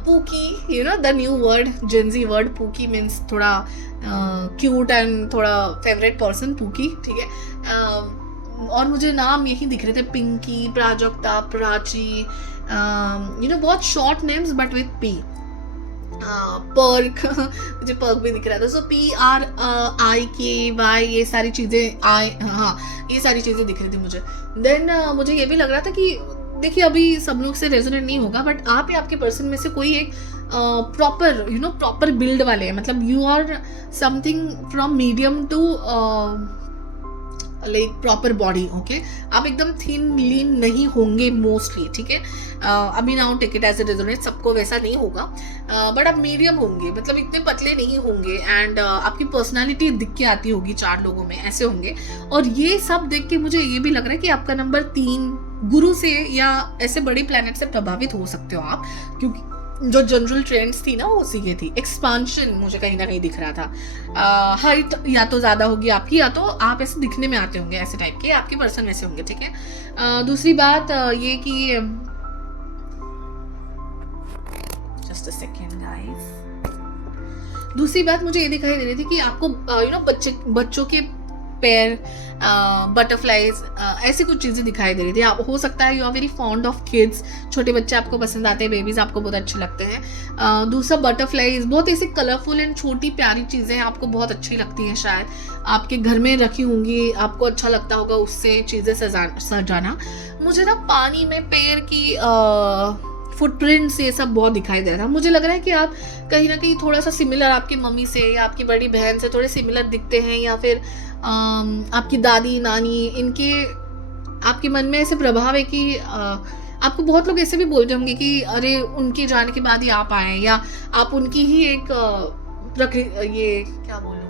pookie, the new word, Gen Z word. Pookie means थोड़ा क्यूट एंड थोड़ा फेवरेट पर्सन, पूकी। ठीक है, और मुझे नाम यही दिख रहे थे, पिंकी, प्राजक्ता, प्राची, बहुत short names but with P. Perk, मुझे पर्क भी दिख रहा था। सो PRIKY, ये सारी चीज़ें ये सारी चीज़ें दिख रही थी मुझे। देन मुझे ये भी लग रहा था कि देखिए अभी सब लोग से रेजोनेट नहीं होगा, बट आप या आपके पर्सन में से कोई एक प्रॉपर बिल्ड वाले हैं। मतलब you are something from medium to like proper body. Okay, आप एकदम थिन लीन नहीं होंगे मोस्टली। ठीक है, अभी now take it as a resonate, सबको वैसा नहीं होगा, बट आप मीडियम होंगे, मतलब इतने पतले नहीं होंगे। एंड आपकी पर्सनालिटी दिख के आती होगी 4 लोगों में, ऐसे होंगे। और ये सब देख के मुझे ये भी लग रहा है कि आपका नंबर 3 गुरु से या ऐसे बड़ी प्लैनेट से प्रभावित हो सकते हो आप, क्योंकि जो जनरल ट्रेंड्स थी ना वो उसी की थी। एक्सपांशन मुझे कहीं ना कहीं दिख रहा था। हाइट या तो ज़्यादा होगी आपकी, या तो आप ऐसे दिखने में आते होंगे, ऐसे टाइप के आपके पर्सन वैसे होंगे। ठीक है, दूसरी बात ये कि जस्ट अ सेकेंड गाइस, दूसरी बात मुझे ये दिखाई दे रही थी कि आपको बच्चों के पैर, बटरफ्लाईज, ऐसी कुछ चीज़ें दिखाई दे रही थी। आप हो सकता है you are very fond of kids, छोटे बच्चे आपको पसंद आते हैं, बेबीज आपको बहुत अच्छे लगते हैं। दूसरा बटरफ्लाईज, बहुत ऐसी कलरफुल एंड छोटी प्यारी चीज़ें आपको बहुत अच्छी लगती हैं, शायद आपके घर में रखी होंगी, आपको अच्छा लगता होगा उससे चीज़ें सजाना। मुझे ना पानी में पैर की फुटप्रिंट्स ये सब बहुत दिखाई दे रहा है। मुझे लग रहा है कि आप कहीं ना कहीं थोड़ा सा सिमिलर आपकी मम्मी से या आपकी बड़ी बहन से थोड़े सिमिलर दिखते हैं, या फिर आपकी दादी नानी, इनके आपके मन में ऐसे प्रभाव है कि आपको बहुत लोग ऐसे भी बोलते होंगे कि अरे उनके जाने के बाद ही आप आए, या आप उनकी ही एक ये क्या बोलूं,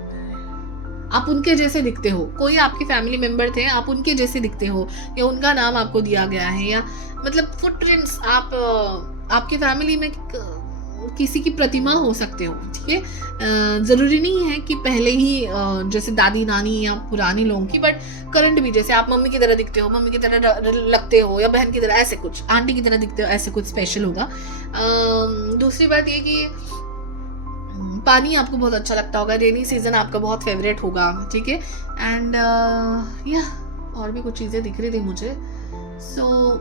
आप उनके जैसे दिखते हो। कोई आपके फैमिली मेंबर थे, आप उनके जैसे दिखते हो, या उनका नाम आपको दिया गया है, या मतलब फुटप्रिंट्स आपके फैमिली में किसी की प्रतिमा हो सकते हो, ठीक है। ज़रूरी नहीं है कि पहले ही जैसे दादी नानी या पुराने लोगों की, बट करंट भी जैसे आप मम्मी की तरह दिखते हो, मम्मी की तरह लगते हो, या बहन की तरह, ऐसे कुछ आंटी की तरह दिखते हो, ऐसे कुछ स्पेशल होगा। दूसरी बात ये कि पानी आपको बहुत अच्छा लगता होगा, रेनी सीजन आपका बहुत फेवरेट होगा, ठीक है। एंड या और भी कुछ चीज़ें दिख रही थी मुझे, सो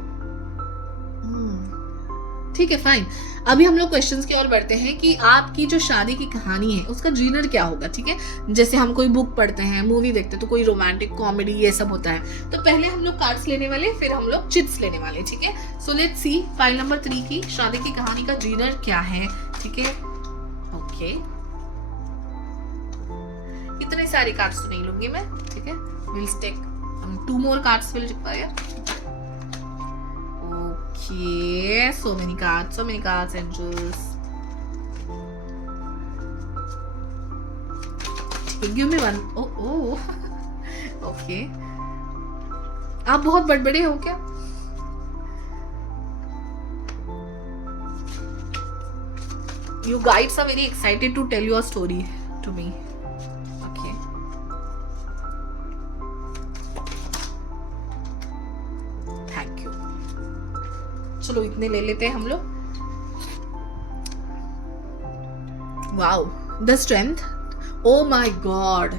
ठीक है, फाइन। अभी हम लोग क्वेश्चंस की ओर बढ़ते हैं कि आपकी जो शादी की कहानी है उसका जीनर क्या होगा, ठीक है। जैसे हम कोई बुक पढ़ते हैं, मूवी देखते हैं, तो कोई रोमांटिक, कॉमेडी, ये सब होता है। तो पहले हम लोग कार्ड्स लेने वाले, फिर हम लोग चिट्स लेने वाले, ठीक है। So let's see file number 3 की शादी की कहानी का जीनर क्या है, ठीक है। ओके, इतने सारे कार्ड्स तो नहीं लूंगी मैं, ठीक है। Will take 2 more cards will require. Okay, so many cards, angels. Give me one. Oh. Okay. आप बहुत बड़बड़े हो क्या? You guides are very excited to tell your story to me. Okay. Thank you. चलो इतने ले लेते हैं हम लोग. Wow, the strength. Oh my God.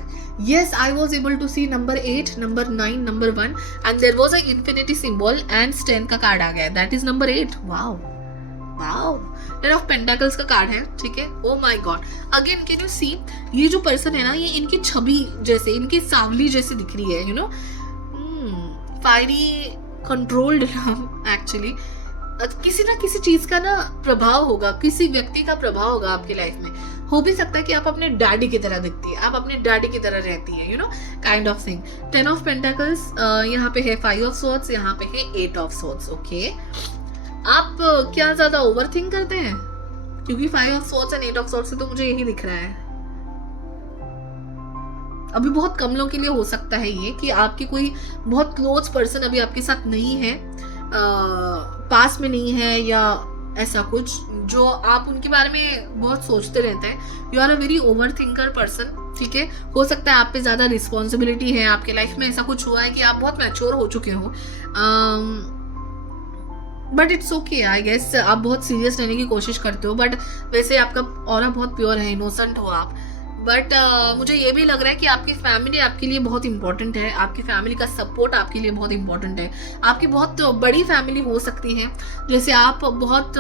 Yes, I was able to see number 8, number 9, number 1, and there was a infinity symbol and strength का card आ गया. That is number 8. Wow. Ten of Pentacles का card है, ठीक है. Oh my God. Again, can you see? ये जो person है ना, ये इनकी छवि जैसे, इनकी सांवली जैसे दिख रही है, you know. Fiery, controlled actually. किसी ना किसी चीज का ना प्रभाव होगा, किसी व्यक्ति का प्रभाव होगा आपकी लाइफ में. हो भी सकता है कि आप अपने डैडी की तरह दिखती है, आप अपने डैडी की तरह रहती है, you no, kind of thing. 10 of pentacles, यहाँ पे है 5 ऑफ स्वॉर्ड्स, यहाँ पे है 8 ऑफ स्वॉर्ड्स. ओके, आप क्या ज्यादा ओवर थिंक करते हैं? क्योंकि 5 of swords and 8 of swords से तो मुझे यही दिख रहा है. अभी बहुत कम लोगों के लिए हो सकता है ये कि आपके कोई बहुत क्लोज पर्सन अभी आपके साथ नहीं है, पास में नहीं है, या ऐसा कुछ जो आप उनके बारे में बहुत सोचते रहते हैं. You are a very overthinker person, ठीक है. हो सकता है आप पे ज्यादा रिस्पॉन्सिबिलिटी है, आपके लाइफ में ऐसा कुछ हुआ है कि आप बहुत मैच्योर हो चुके हो, but it's okay. I guess आप बहुत सीरियस रहने की कोशिश करते हो, बट वैसे आपका ऑरा बहुत प्योर है, इनोसेंट हो आप. बट मुझे ये भी लग रहा है कि आपकी फैमिली आपके लिए बहुत इंपॉर्टेंट है, आपकी फैमिली का सपोर्ट आपके लिए बहुत इंपॉर्टेंट है. आपकी बहुत बड़ी फैमिली हो सकती है, जैसे आप बहुत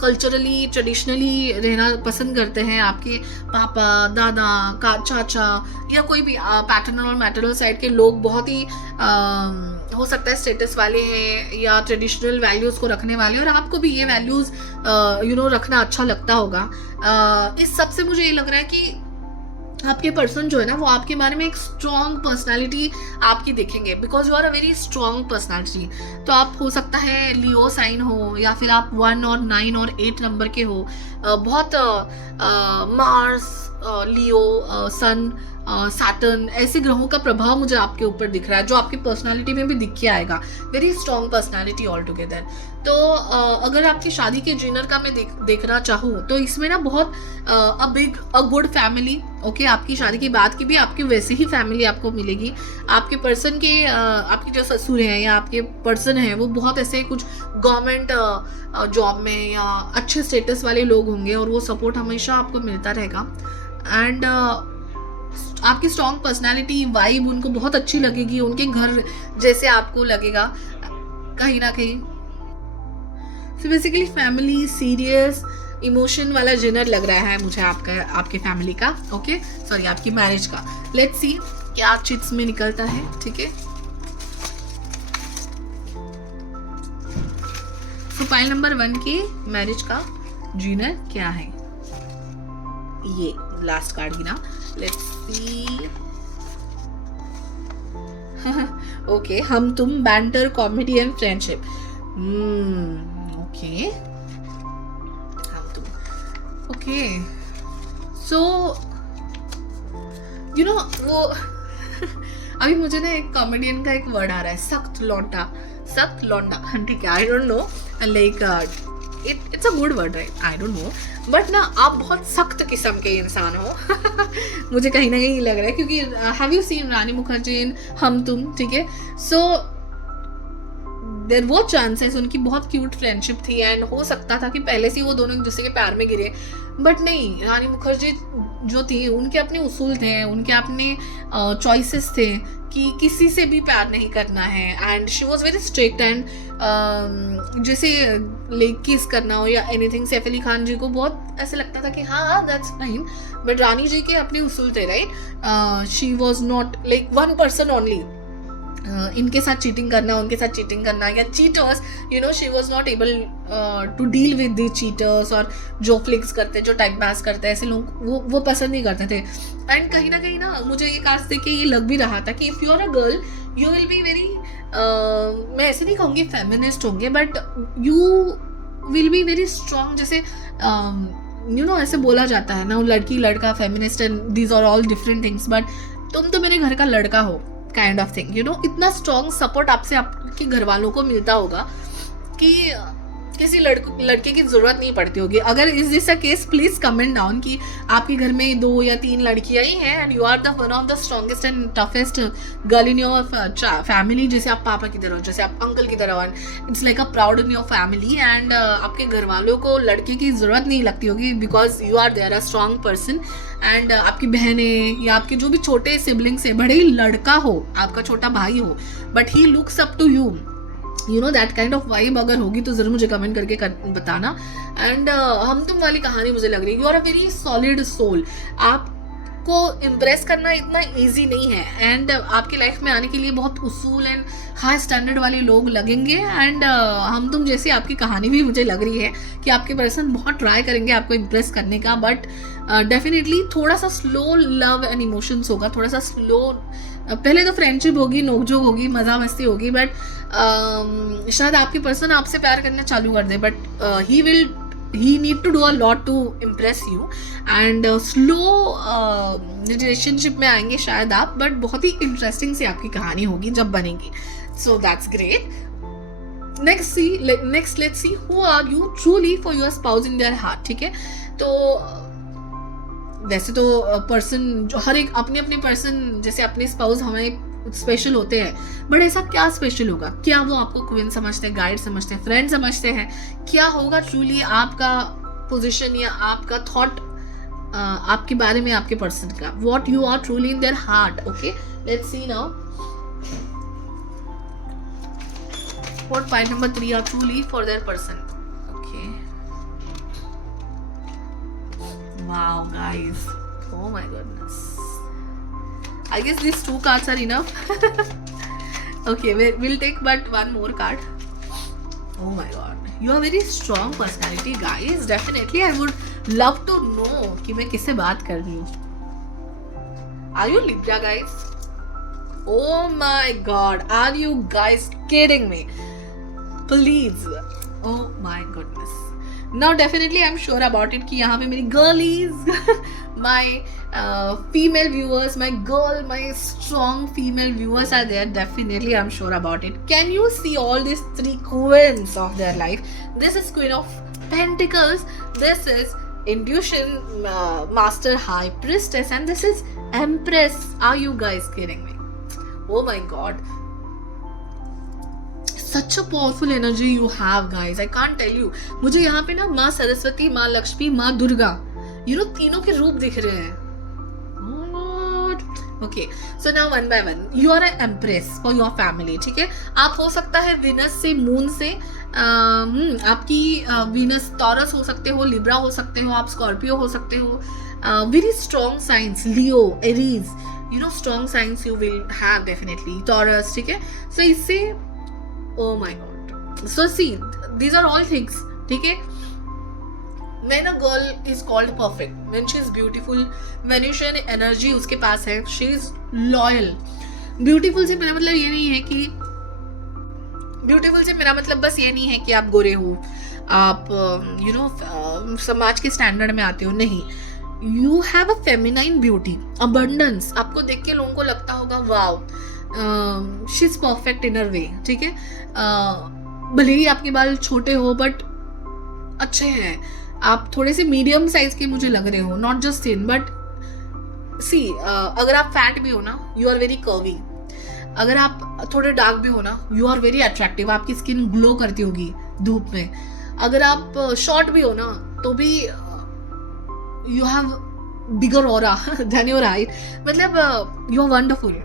कल्चरली ट्रेडिशनली रहना पसंद करते हैं. आपके पापा, दादा, चाचा या कोई भी पैटर्नल और मैटरनल साइड के लोग बहुत ही हो सकता है स्टेटस वाले हैं या ट्रेडिशनल वैल्यूज़ को रखने वाले, और आपको भी ये वैल्यूज़ रखना अच्छा लगता होगा. इस सब से मुझे ये लग रहा है कि आपके पर्सन जो है ना, वो आपके बारे में एक स्ट्रॉन्ग पर्सनालिटी आपकी देखेंगे, because you are a very strong personality. तो आप हो सकता है लियो साइन हो, या फिर आप 1 और 9 और 8 नंबर के हो. बहुत मार्स, लियो, सन, सैटर्न, ऐसे ग्रहों का प्रभाव मुझे आपके ऊपर दिख रहा है, जो आपकी पर्सनालिटी में भी दिख के आएगा. Very strong personality all together. तो अगर आपकी शादी के जीनर का मैं देखना चाहूँ तो इसमें ना बहुत अ गुड फैमिली. ओके, आपकी शादी की बात की भी आपकी वैसे ही फैमिली आपको मिलेगी. आपके पर्सन के आपके जो ससुर हैं या आपके पर्सन हैं, वो बहुत ऐसे कुछ गवर्नमेंट जॉब में या अच्छे स्टेटस वाले लोग होंगे, और वो सपोर्ट हमेशा आपको मिलता रहेगा. एंड आपकी स्ट्रॉन्ग पर्सनालिटी वाइब उनको बहुत अच्छी लगेगी, उनके घर जैसे आपको लगेगा कहीं ना कहीं. So basically family serious emotion वाला जेनर लग रहा है मुझे आपका, आपके फैमिली का. ओके सॉरी, आपकी मैरिज का. लेट्स सी क्या चिट्स में निकलता है. ठीक है, तो फाइल नंबर 1 के मैरिज का जीनर क्या है. ये लास्ट कार्ड ही ना. Let's see. ओके, हम तुम banter comedy and friendship. Okay, हम तुम. ओके सो यू नो वो अभी मुझे ना एक कॉमेडियन का एक वर्ड आ रहा है, सख्त लौंडा. सख्त लौंडा, ठीक है. आई don't know like it's a good word right, I don't know. But ना आप बहुत सख्त किस्म के इंसान हो. मुझे कहीं ना कहीं लग रहा है, क्योंकि हैव यू सीन रानी मुखर्जी इन हम तुम. ठीक है, सो देयर वो चांसेस उनकी बहुत क्यूट फ्रेंडशिप थी एंड हो सकता था कि पहले से ही वो दोनों एक दूसरे के प्यार में गिरे. बट नहीं, रानी मुखर्जी जो थी उनके अपने उसूल थे, उनके अपने चॉइसेस थे कि किसी से भी प्यार नहीं करना है. And she was very strict. And जैसे लाइक किस करना हो या एनीथिंग, सैफ अली खान जी को बहुत ऐसे लगता था कि हाँ that's fine. But Rani ji के अपने उसूल थे right. She was not like one person only. इनके साथ चीटिंग करना, उनके साथ चीटिंग करना, या cheaters, you know she was not able to deal with the cheaters. और जो फ्लिक्स करते, जो टाइम पास करते, ऐसे लोग वो पसंद नहीं करते थे. एंड कहीं ना मुझे ये कास्ट देख के ये लग भी रहा था कि if you are a girl you will be very, मैं ऐसे नहीं कहूँगी फेमिनिस्ट होंगे, but you will be very strong. जैसे यू नो ऐसे बोला जाता है ना, लड़की लड़का feminist and these are all different things, but तुम तो मेरे घर का लड़का हो kind of thing. You know इतना स्ट्रॉन्ग सपोर्ट आपसे आपके घर वालों को मिलता होगा कि किसी लड़के की जरूरत नहीं पड़ती होगी. अगर is this a case, please comment down कि आपके घर में 2 या 3 लड़कियां ही हैं and you are the one of the strongest and toughest girl in your family. जैसे आप पापा की तरह हो, जैसे आप अंकल की तरह हो, it's like a proud in your family. And आपके घर वालों को लड़के की जरूरत नहीं लगती होगी because you are there a strong person. And आपकी बहनें या आपके जो भी छोटे सिबलिंग्स है, भले ही लड़का हो, आपका छोटा भाई हो, but he looks up to you. You know that kind of vibe अगर होगी तो जरूर मुझे कमेंट करके बताना. एंड हम तुम वाली कहानी मुझे लग रही है you are a very solid soul. आपको इम्प्रेस करना इतना ईजी नहीं है. एंड आपकी लाइफ में आने के लिए बहुत उसूल एंड हाई स्टैंडर्ड वाले लोग लगेंगे. एंड हम तुम जैसी आपकी कहानी भी मुझे लग रही है कि आपके पर्सन बहुत ट्राई करेंगे आपको इम्प्रेस करने का. बट डेफिनेटली थोड़ा सा स्लो लव एंड इमोशंस होगा, थोड़ा सा स्लो. पहले तो फ्रेंडशिप होगी, नोकझोंक होगी, मज़ा मस्ती होगी, बट शायद आपके पर्सन आपसे प्यार करना चालू कर दे. But he need to do a lot to impress you. And slow relationship में आएंगे शायद आप, बट बहुत ही इंटरेस्टिंग सी आपकी कहानी होगी जब बनेगी. So that's great. Next let's see who are you truly for your spouse in their heart. ठीक है, तो वैसे तो पर्सन जो हर एक अपने अपने पर्सन, जैसे अपने स्पाउस हमें स्पेशल होते हैं, बट ऐसा क्या स्पेशल होगा? क्या वो आपको क्वीन समझते हैं, गाइड समझते हैं, फ्रेंड समझते हैं? क्या होगा ट्रूली आपका पोजीशन या आपका थॉट आपके बारे में, आपके पर्सन का? What you are truly in their heart. Okay, let's see now what point number 3 are truly for their person. Okay, wow guys, oh my goodness, I guess these 2 cards are enough. Okay, we'll take but one more card. Oh my god, you are very strong personality guys. Definitely I would love to know कि मैं किससे बात कर रही हूँ. Are you Libra guys? Oh my god, are you guys kidding me? Please, oh my goodness. Now definitely I'm sure about it कि यहाँ पे मेरी girlies, my female viewers, my strong female viewers are there. Definitely I'm sure about it. Can you see all these 3 queens of their life? This is Queen of Pentacles, this is Intuition Master High Priestess, and this is Empress. Are you guys kidding me? Oh my god, such a powerful energy you have guys, I can't tell you. मुझे यहाँ पे ना माँ सरस्वती, माँ लक्ष्मी, माँ Durga, you know तीनों के रूप दिख रहे हैं. Okay, so now one by one, you are a empress for your family, ठीक है। आप हो सकता है विनस से, मून से, आपकी विनस टॉरस हो सकते हो, लिब्रा हो सकते हो, आप स्कॉर्पियो हो सकते हो, very strong signs, Leo, Aries, you know strong signs you will have definitely, Taurus, ठीक है। सो इससे oh my god, so see these are all things, ठीक है। When a girl is called perfect, when she is beautiful, Venusian energy उसके पास है, she is loyal. Beautiful से मेरा मतलब ये नहीं है कि, beautiful से मेरा मतलब बस ये नहीं है कि आप गोरे हो, आप you know समाज के स्टैंडर्ड में आते हो, नहीं. You have a feminine beauty, abundance. आपको देख के लोगों को लगता होगा wow, she is perfect in her way, ठीक है. भले ही आपके बाल छोटे हो बट अच्छे हैं, आप थोड़े से मीडियम साइज के मुझे लग रहे हो, नॉट जस्ट थिन बट सी, अगर आप फैट भी हो ना, यू आर वेरी कर्वी. अगर आप थोड़े डार्क भी हो ना, यू आर वेरी अट्रैक्टिव, आपकी स्किन ग्लो करती होगी धूप में. अगर आप शॉर्ट भी हो ना तो भी you have bigger aura than your height. मतलब you are wonderful,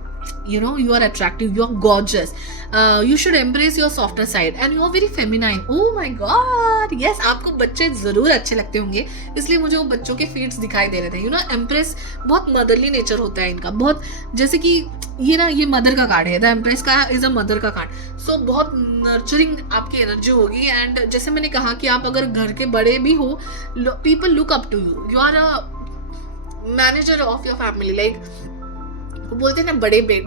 you know, you are attractive, you are gorgeous, you should embrace your softer side and you are very feminine. Oh my god, yes. आपको बच्चे जरूर अच्छे लगते होंगे, इसलिए मुझे वो बच्चों के फीट्स दिखाई दे रहे थे. यू नो, एम्प्रेस बहुत मदरली नेचर होता है इनका, बहुत जैसे कि ये ना, ये मदर का कार्ड है, द एम्प्रेस का इज अ मदर का कार्ड. सो बहुत नर्चरिंग आपकी एनर्जी होगी. एंड जैसे मैंने कहा कि आप अगर घर के बड़े भी हो, people look up to you, you are a manager of your family. Like बोलते हैं ना,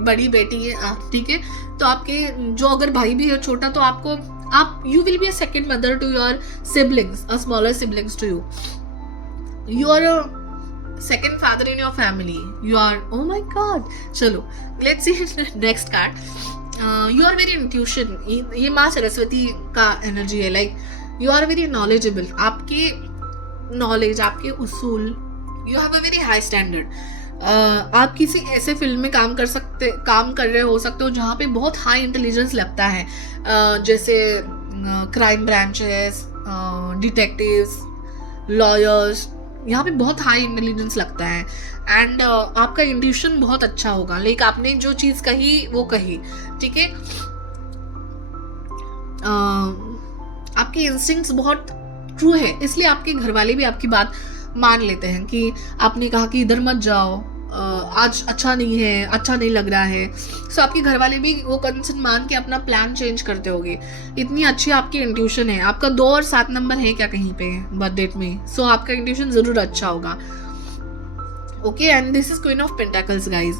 बड़ी बेटी है आप, ठीक है. तो आपके जो अगर भाई भी है छोटा, तो आपको आप you will be a second mother to your siblings, a smaller siblings to you. You are a second father in your family. You are, oh my god. चलो let's see next card. You are very intuition. ये माँ सरस्वती का energy है. Like you are very knowledgeable. आपके knowledge, आपके उसूल, you have a very high standard. आप किसी ऐसे फील्ड में काम कर रहे हो सकते हो जहाँ पे बहुत हाई इंटेलिजेंस लगता है, जैसे क्राइम ब्रांचेस, डिटेक्टिव्स, लॉयर्स. यहाँ पे बहुत हाई इंटेलिजेंस लगता है. एंड आपका इंट्यूशन बहुत अच्छा होगा. लाइक आपने जो चीज़ कही वो कही, ठीक है. आपके इंस्टिंक्ट्स बहुत ट्रू है, इसलिए आपके घर वाले भी आपकी बात मान लेते हैं कि आपने कहा कि इधर मत जाओ, आज अच्छा नहीं है, अच्छा नहीं लग रहा है. सो आपके घर वाले भी वो कंसर्न मान के अपना प्लान चेंज करते होंगे. इतनी अच्छी आपकी इंट्यूशन है. आपका 2 और 7 नंबर है क्या कहीं पे बर्थ डेट में? सो आपका इंट्यूशन जरूर अच्छा होगा. Okay, and this is queen of pentacles guys.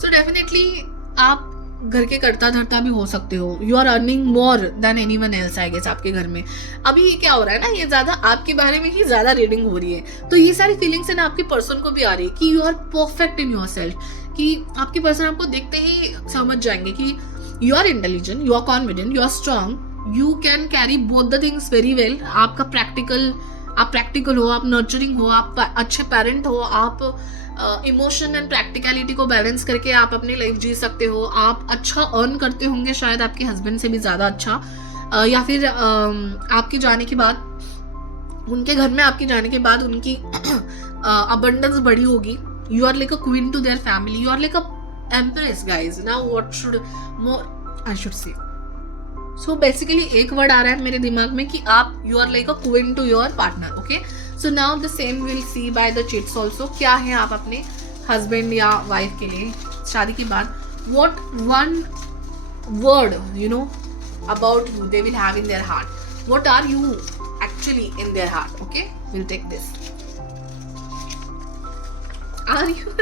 So definitely आप घर के करता धरता भी हो सकते हो. You are earning more than anyone else, I guess. आपके घर में अभी ये क्या हो रहा है ना, ये ज्यादा आपके बारे में ही ज्यादा रीडिंग हो रही है. तो ये सारी फीलिंग्स है ना आपके पर्सन को भी आ रही है कि you are perfect in your self. कि आपके पर्सन आपको देखते ही समझ जाएंगे कि you are intelligent, you are confident, you are strong, you can carry both the things very well. आपका आप प्रैक्टिकल हो, आप नर्चरिंग हो, आप अच्छे पेरेंट हो, आप इमोशन एंड प्रैक्टिकलिटी को बैलेंस करके आप अपनी लाइफ जी सकते हो. आप अच्छा अर्न करते होंगे, शायद आपके हस्बैंड से भी ज़्यादा अच्छा, या फिर आपके जाने के बाद, उनके घर में आपके जाने के बाद उनकी अबंडेंस बढ़ी होगी. You are like a queen to their family. You are like a empress guys. Now what should more I should say. So basically एक वर्ड आ रहा है मेरे दिमाग में कि आप you are like a queen to your partner. Okay, so now the same will see by the chits also. क्या है आप अपने हस्बैंड या वाइफ के लिए शादी के बाद? What one word you know about you they will have in their heart. What are you actually in their heart? Okay, will take this. Are you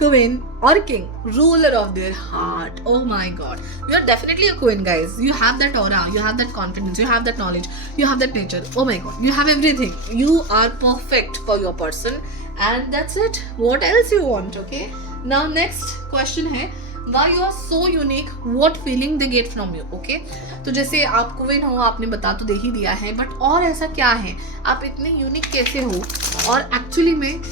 queen or king, ruler of their heart? Oh my god, you are definitely a queen guys. You have that aura, you have that confidence, you have that knowledge, you have that nature. Oh my god, you have everything. You are perfect for your person and that's it. What else you want? Okay, now next question है, why you are so unique, what feeling they get from you? Okay, तो जैसे आप queen हो, आपने बता तो दे ही दिया है, बट और ऐसा क्या है, आप इतने यूनिक कैसे हो और एक्चुअली में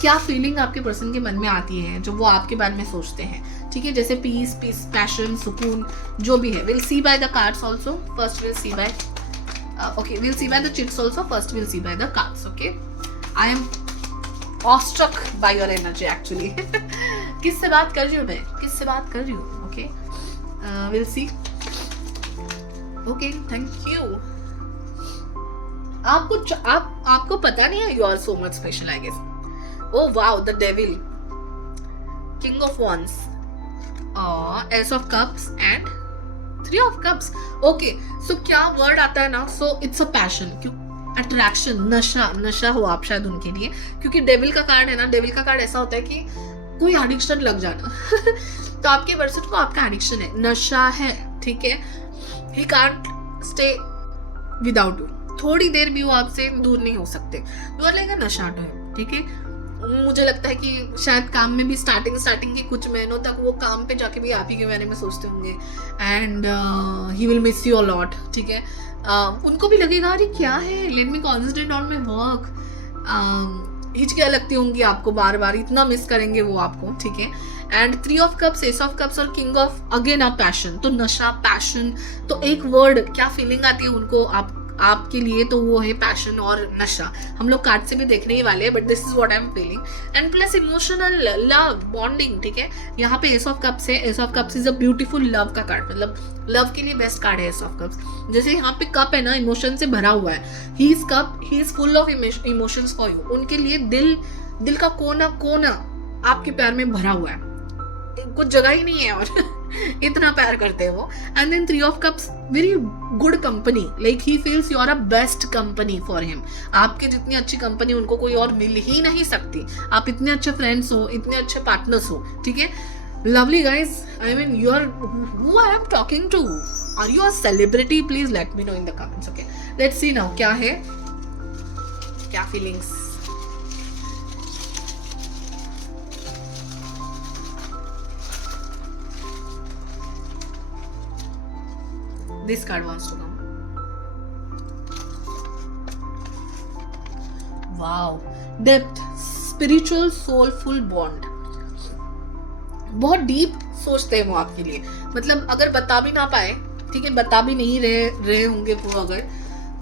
क्या फीलिंग आपके पर्सन के मन में आती है जो वो आपके बारे में सोचते हैं? ठीक है, जैसे पीस, पैशन, सुकून, जो भी है. Will see by the cards also. First will see by okay, will see by the chits also. First will see by the cards. Okay, I am awestruck by your energy actually. किससे बात कर रही हूँ मैं, किससे बात कर रही हूँ? Okay, will see. Okay, thank you. आपको पता नहीं है, you are so much special I guess. Oh wow, the devil, king of wands, ace of cups and 3 of cups. Okay, so क्या वर्ड आता है ना, so it's a passion, attraction, नशा हो आप शायद उनके लिए, क्योंकि डेविल का कार्ड है ना, डेविल का कार्ड ऐसा होता है कि कोई एडिक्शन लग जाना। तो आपके पर्सन को आपका एडिक्शन है, नशा है, ठीक है। He can't stay without you, थोड़ी देर भी वो आपसे दूर नहीं हो सकते। यू आर लाइक अ नशा टू हिम, ठीक है। मुझे लगता है कि शायद काम में भी स्टार्टिंग के कुछ महीनों तक वो काम पे जाके भी आप ही के बारे में सोचते होंगे, and he will miss you a lot, ठीक है। उनको भी लगेगा अरे क्या है, let me concentrate on my work. हिचकियाँ लगती होंगी आपको, बार बार इतना मिस करेंगे वो आपको, ठीक है। And 3 of cups, ace of cups और king of again a passion, तो नशा, पैशन, तो एक वर्ड क्या फीलिंग आती है उनको आपके लिए, तो वो है पैशन और नशा। हम लोग कार्ड से भी देखने ही वाले हैं, but this is what I am feeling. And plus emotional love, bonding, ठीक है। यहाँ पे एस ऑफ कप्स है, S of cups is a beautiful love का कार्ड, मतलब लव के लिए बेस्ट कार्ड है एस ऑफ कप्स। जैसे यहाँ पे कप है ना, इमोशन से भरा हुआ है, he is cup, he is full of emotions for you. उनके लिए दिल का कोना कोना आपके प्यार में भरा हुआ है, कुछ जगह ही नहीं है और इतना प्यार करते हैं वो। And then 3 of cups, very good company, like he feels you are a best company for him. आपके जितनी अच्छी कंपनी उनको कोई और मिल ही नहीं सकती। आप इतने अच्छे फ्रेंड्स हो, इतने अच्छे पार्टनर्स हो, ठीक है। Lovely guys, I mean you are, who I am talking to, are you a celebrity? Please let me know in the comments. Okay, let's see now क्या है, क्या feelings. This card wants to come. Wow, depth, spiritual, soulful bond. बहुत deep सोचते हैं वो आपके लिए, मतलब अगर बता भी ना पाए, ठीक है, बता भी नहीं रहे होंगे वो अगर,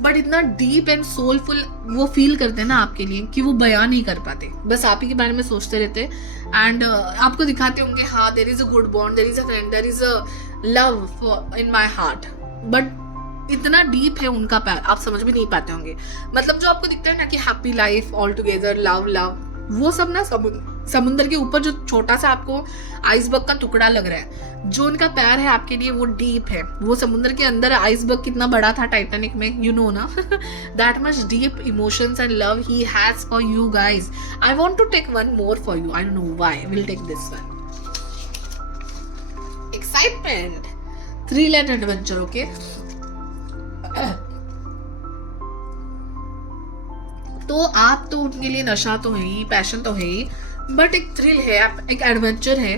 बट इतना डीप एंड सोलफुल वो फील करते हैं ना आपके लिए कि वो बयान नहीं कर पाते, बस आप ही के बारे में सोचते रहते हैं। एंड आपको दिखाते होंगे हाँ, there is a good bond, there is a friend, there is a love in my heart, but इतना डीप है उनका प्यार, आप समझ भी नहीं पाते होंगे। मतलब जो आपको दिखता है ना कि happy life, all together, love, वो सब ना समुंदर के ऊपर जो छोटा सा आपको आइसबर्ग का टुकड़ा लग रहा है, जो उनका प्यार है आपके लिए वो डीप है। वो समुद्र के अंदर आइसबर्ग कितना बड़ा था टाइटैनिक में, यू नो ना, that much deep emotions and love he has for you guys. I want to take one more for you, I don't know why, will take this one. Excitement, thrill and adventure, okay. तो आप तो उनके लिए नशा तो है ही, passion तो है ही, बट एक थ्रिल है, एक एडवेंचर है,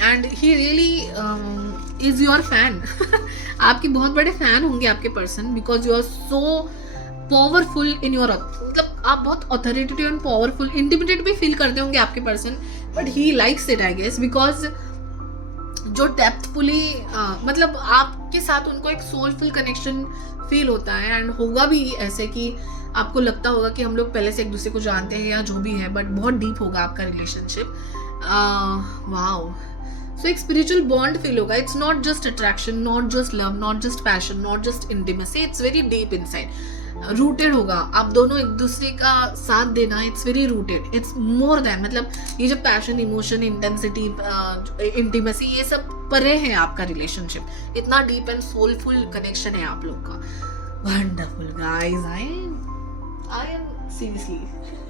and he really is your fan. आपके बहुत बड़े फैन होंगे आपके person, because you are so powerful in your, मतलब आप बहुत अथॉरिटेटिव एंड पावरफुल, इंटिमिडेट भी फील करते होंगे आपके person, but he likes it I guess, because जो डेप्थफुली मतलब आपके साथ उनको एक सोलफुल कनेक्शन फील होता है, एंड होगा भी ऐसे कि आपको लगता होगा कि हम लोग पहले से एक दूसरे को जानते हैं या जो भी है, बट बहुत डीप होगा आपका रिलेशनशिप। वाओ, सो एक स्पिरिचुअल बॉन्ड फील होगा। It's not just attraction, not just love, not just passion, not just intimacy, it's very deep inside, rooted होगा। आप दोनों एक दूसरे का साथ देना, it's very rooted, it's more than, मतलब ये जो पैशन, इमोशन, इंटेंसिटी, इंटीमेसी, ये सब परे है आपका रिलेशनशिप, इतना डीप एंड सोलफुल कनेक्शन है आप लोग का। Wonderful guys, I am seriously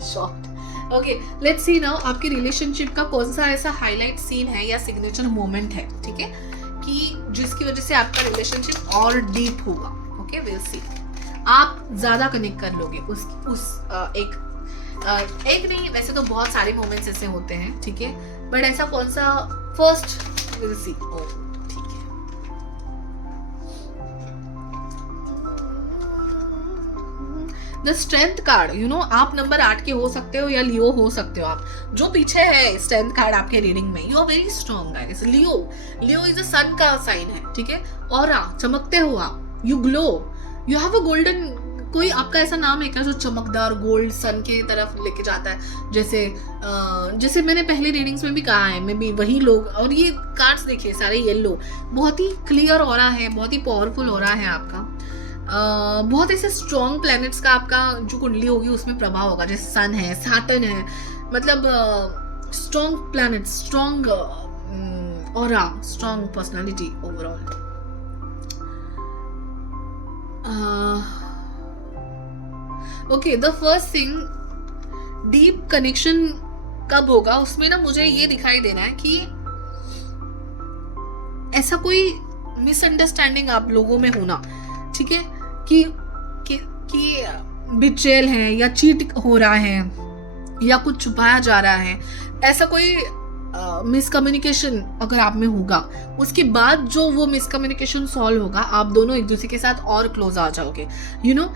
shocked. Okay, let's see now आपके रिलेशनशिप का कौन सा ऐसा हाईलाइट सीन है या सिग्नेचर मोमेंट है, ठीक है, कि जिसकी वजह से आपका रिलेशनशिप और डीप होगा। ओके, विल सी, आप ज्यादा कनेक्ट कर लोगे उस एक नहीं, वैसे तो बहुत सारे मोमेंट्स ऐसे होते हैं, ठीक है, बट ऐसा कौन सा फर्स्ट, विल सी। ठीक है, the strength card, you know, आप नंबर 8 के हो सकते हो या लियो हो सकते हो। आप जो पीछे है स्ट्रेंथ कार्ड आपके रीडिंग में, you are very strong guys. Leo is a sun का साइन है, ठीक है, और चमकते हो आप, you glow, you have a golden कोई आपका ऐसा नाम है क्या जो चमकदार गोल्ड सन के तरफ लेके जाता है? जैसे मैंने पहले रीडिंग्स में भी कहा है, मैं भी वही लोग, और ये कार्ड्स देखिए सारे येलो, बहुत ही क्लियर ऑरा है, बहुत ही पावरफुल ऑरा है आपका। बहुत ऐसे स्ट्रॉन्ग प्लैनेट्स का आपका जो कुंडली होगी उसमें प्रभाव होगा, जैसे सन है, सैटर्न है, मतलब strong planet, strong aura, strong personality overall. Okay, the first thing, deep connection कब होगा उसमें ना मुझे ये दिखाई दे रहा है कि ऐसा कोई मिसअंडरस्टैंडिंग आप लोगों में होना, ठीक है, कि बिट्रेयल है या चीट हो रहा है या कुछ छुपाया जा रहा है, ऐसा कोई मिसकम्युनिकेशन अगर आप में होगा, उसके बाद जो वो मिसकम्युनिकेशन सॉल्व होगा, आप दोनों एक दूसरे के साथ और क्लोज आ जाओगे, यू नो,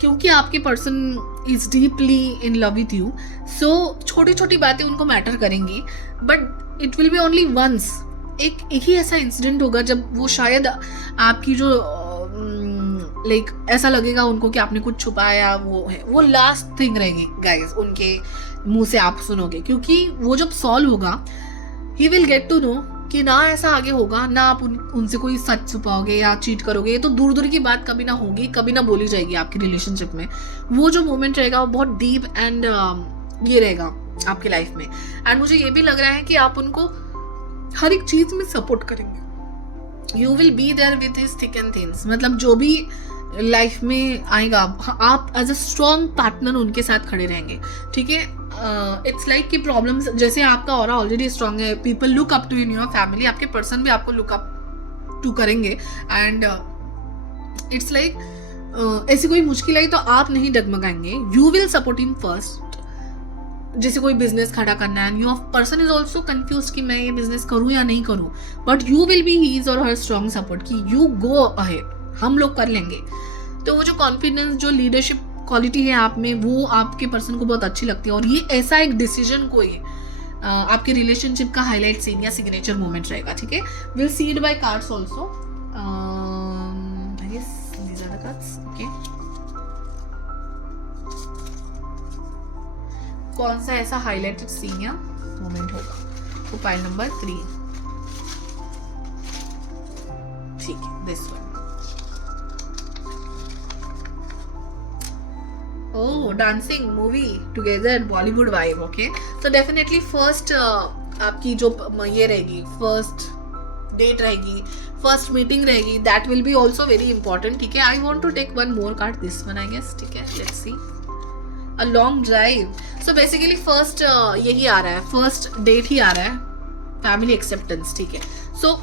क्योंकि आपके person is deeply in love with you, so छोटी छोटी बातें उनको मैटर करेंगी, but it will be only once, एक ही ऐसा इंसिडेंट होगा जब वो शायद आपकी जो लाइक ऐसा लगेगा उनको कि आपने कुछ छुपाया, वो लास्ट थिंग रहेगी गाइस, उनके मुंह से आप सुनोगे, क्योंकि वो जब सॉल्व होगा he will get to know कि ना ऐसा आगे होगा, ना आप उनसे कोई सच छुपाओगे या चीट करोगे, ये तो दूर दूर की बात कभी ना होगी, कभी ना बोली जाएगी आपकी रिलेशनशिप में। वो जो मोमेंट रहेगा वो बहुत डीप एंड ये रहेगा आपकी लाइफ में। एंड मुझे ये भी लग रहा है कि आप उनको हर एक चीज में सपोर्ट करेंगे, you will be there with his thick and thins, मतलब जो भी लाइफ में आएगा आप एज अ स्ट्रॉन्ग पार्टनर उनके साथ खड़े रहेंगे, ठीक है। इट्स लाइक कि प्रॉब्लम्स, जैसे आपका ऑरा ऑलरेडी स्ट्रॉन्ग है, people look up to in your family, आपके पर्सन भी आपको लुक अप टू करेंगे, एंड इट्स लाइक ऐसी कोई मुश्किल आई तो आप नहीं डगमगाएंगे, you will support in first. जैसे कोई बिजनेस खड़ा करना है, your person is also confuse कि मैं ये बिजनेस करूँ या नहीं करूँ, but you will be his और हर स्ट्रॉन्ग सपोर्ट कि यू गो अहेड, हम लोग कर लेंगे। तो वो जो कॉन्फिडेंस, जो लीडरशिप क्वालिटी है आप में, वो आपके पर्सन को बहुत अच्छी लगती है, और ये ऐसा एक डिसीजन कोई आपके रिलेशनशिप का हाईलाइट सीन या सिग्नेचर मोमेंट रहेगा, ठीक है। Will see it by cards also, I guess these are the cards, okay. कौन सा ऐसा हाईलाइटेड सीन या मोमेंट होगा, तो पाइल नंबर 3, ठीक है, this one. Oh, dancing movie together, Bollywood vibe, okay? So definitely first आपकी जो ये रहेगी, first date रहेगी, first meeting रहेगी, that will be also very important, ठीक है। I want to take one more card, this one I guess, ठीक है, let's see, a long drive. So basically first यही आ रहा है, first date ही आ रहा है, family acceptance, ठीक है। So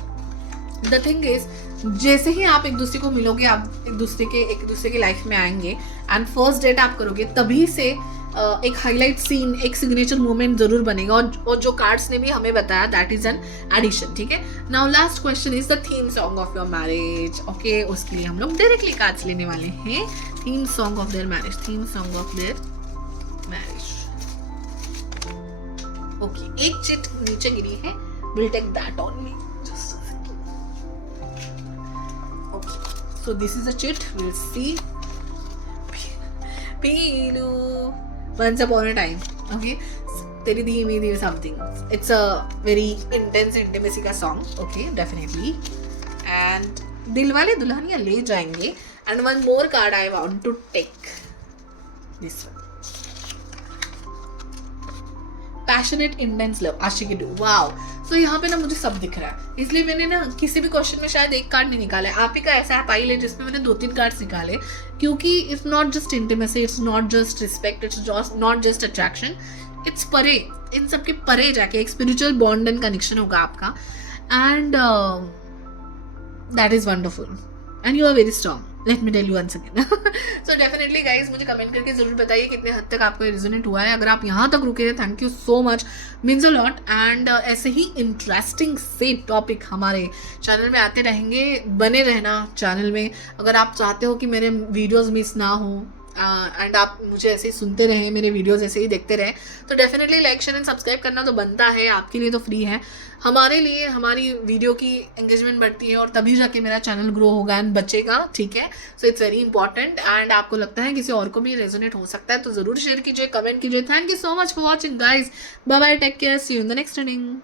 the thing is, जैसे ही आप एक दूसरे को मिलोगे, आप एक दूसरे के लाइफ में आएंगे एंड फर्स्ट डेट आप करोगे, तभी से एक हाईलाइट सीन, एक सिग्नेचर मोमेंट जरूर बनेगा, और जो कार्ड्स ने भी हमें बताया दैट इज एन एडिशन, ठीक है। Now last question is the theme song of your marriage, okay. उसके लिए हम लोग डायरेक्टली कार्ड्स लेने वाले हैं, theme song of their marriage, theme song of their marriage, okay. एक चिट नीचे गिरी है, will take that on me, so this is a chit, we'll see. Pilu, once upon a time, okay, teri dheemi dheemi something, it's a very intense intimacy ka song, okay, definitely, and dilwale dulhaniya le jayenge, and one more card I want to take, this one, passionate intense love, Aashiqui two, wow. So यहाँ पे ना मुझे सब दिख रहा है, इसलिए मैंने ना किसी भी क्वेश्चन में शायद एक कार्ड नहीं निकाला है, आप ही का ऐसा है पाइल है जिसमें मैंने 2-3 कार्ड्स निकाले, क्योंकि it's not just intimacy, it's not just respect, it's not just attraction, it's परे, इन सब के परे जाके एक स्पिरिचुअल बॉन्ड एंड कनेक्शन होगा आपका, and that is wonderful and you are very strong, let me tell you once again. So definitely guys, मुझे comment करके जरूर बताइए कितने हद तक आपको रेजोनेट हुआ है। अगर आप यहाँ तक रुके हैं, thank you so much, means a lot. And ऐसे ही इंटरेस्टिंग से टॉपिक हमारे चैनल में आते रहेंगे, बने रहना चैनल में। अगर आप चाहते हो कि मेरे वीडियोस मिस ना हो, एंड आप मुझे ऐसे ही सुनते रहें, मेरे वीडियोस ऐसे ही देखते रहें, तो definitely like share and subscribe करना तो बनता है, आपके लिए तो फ्री है, हमारे लिए हमारी वीडियो की एंगेजमेंट बढ़ती है और तभी जाके मेरा चैनल ग्रो होगा एंड बचेगा, ठीक है। So it's very important. And आपको लगता है किसी और को भी रेजोनेट हो सकता है तो ज़रूर शेयर कीजिए, कमेंट कीजिए। Thank you so much for watching guys, bye bye, take care, see you in the next reading.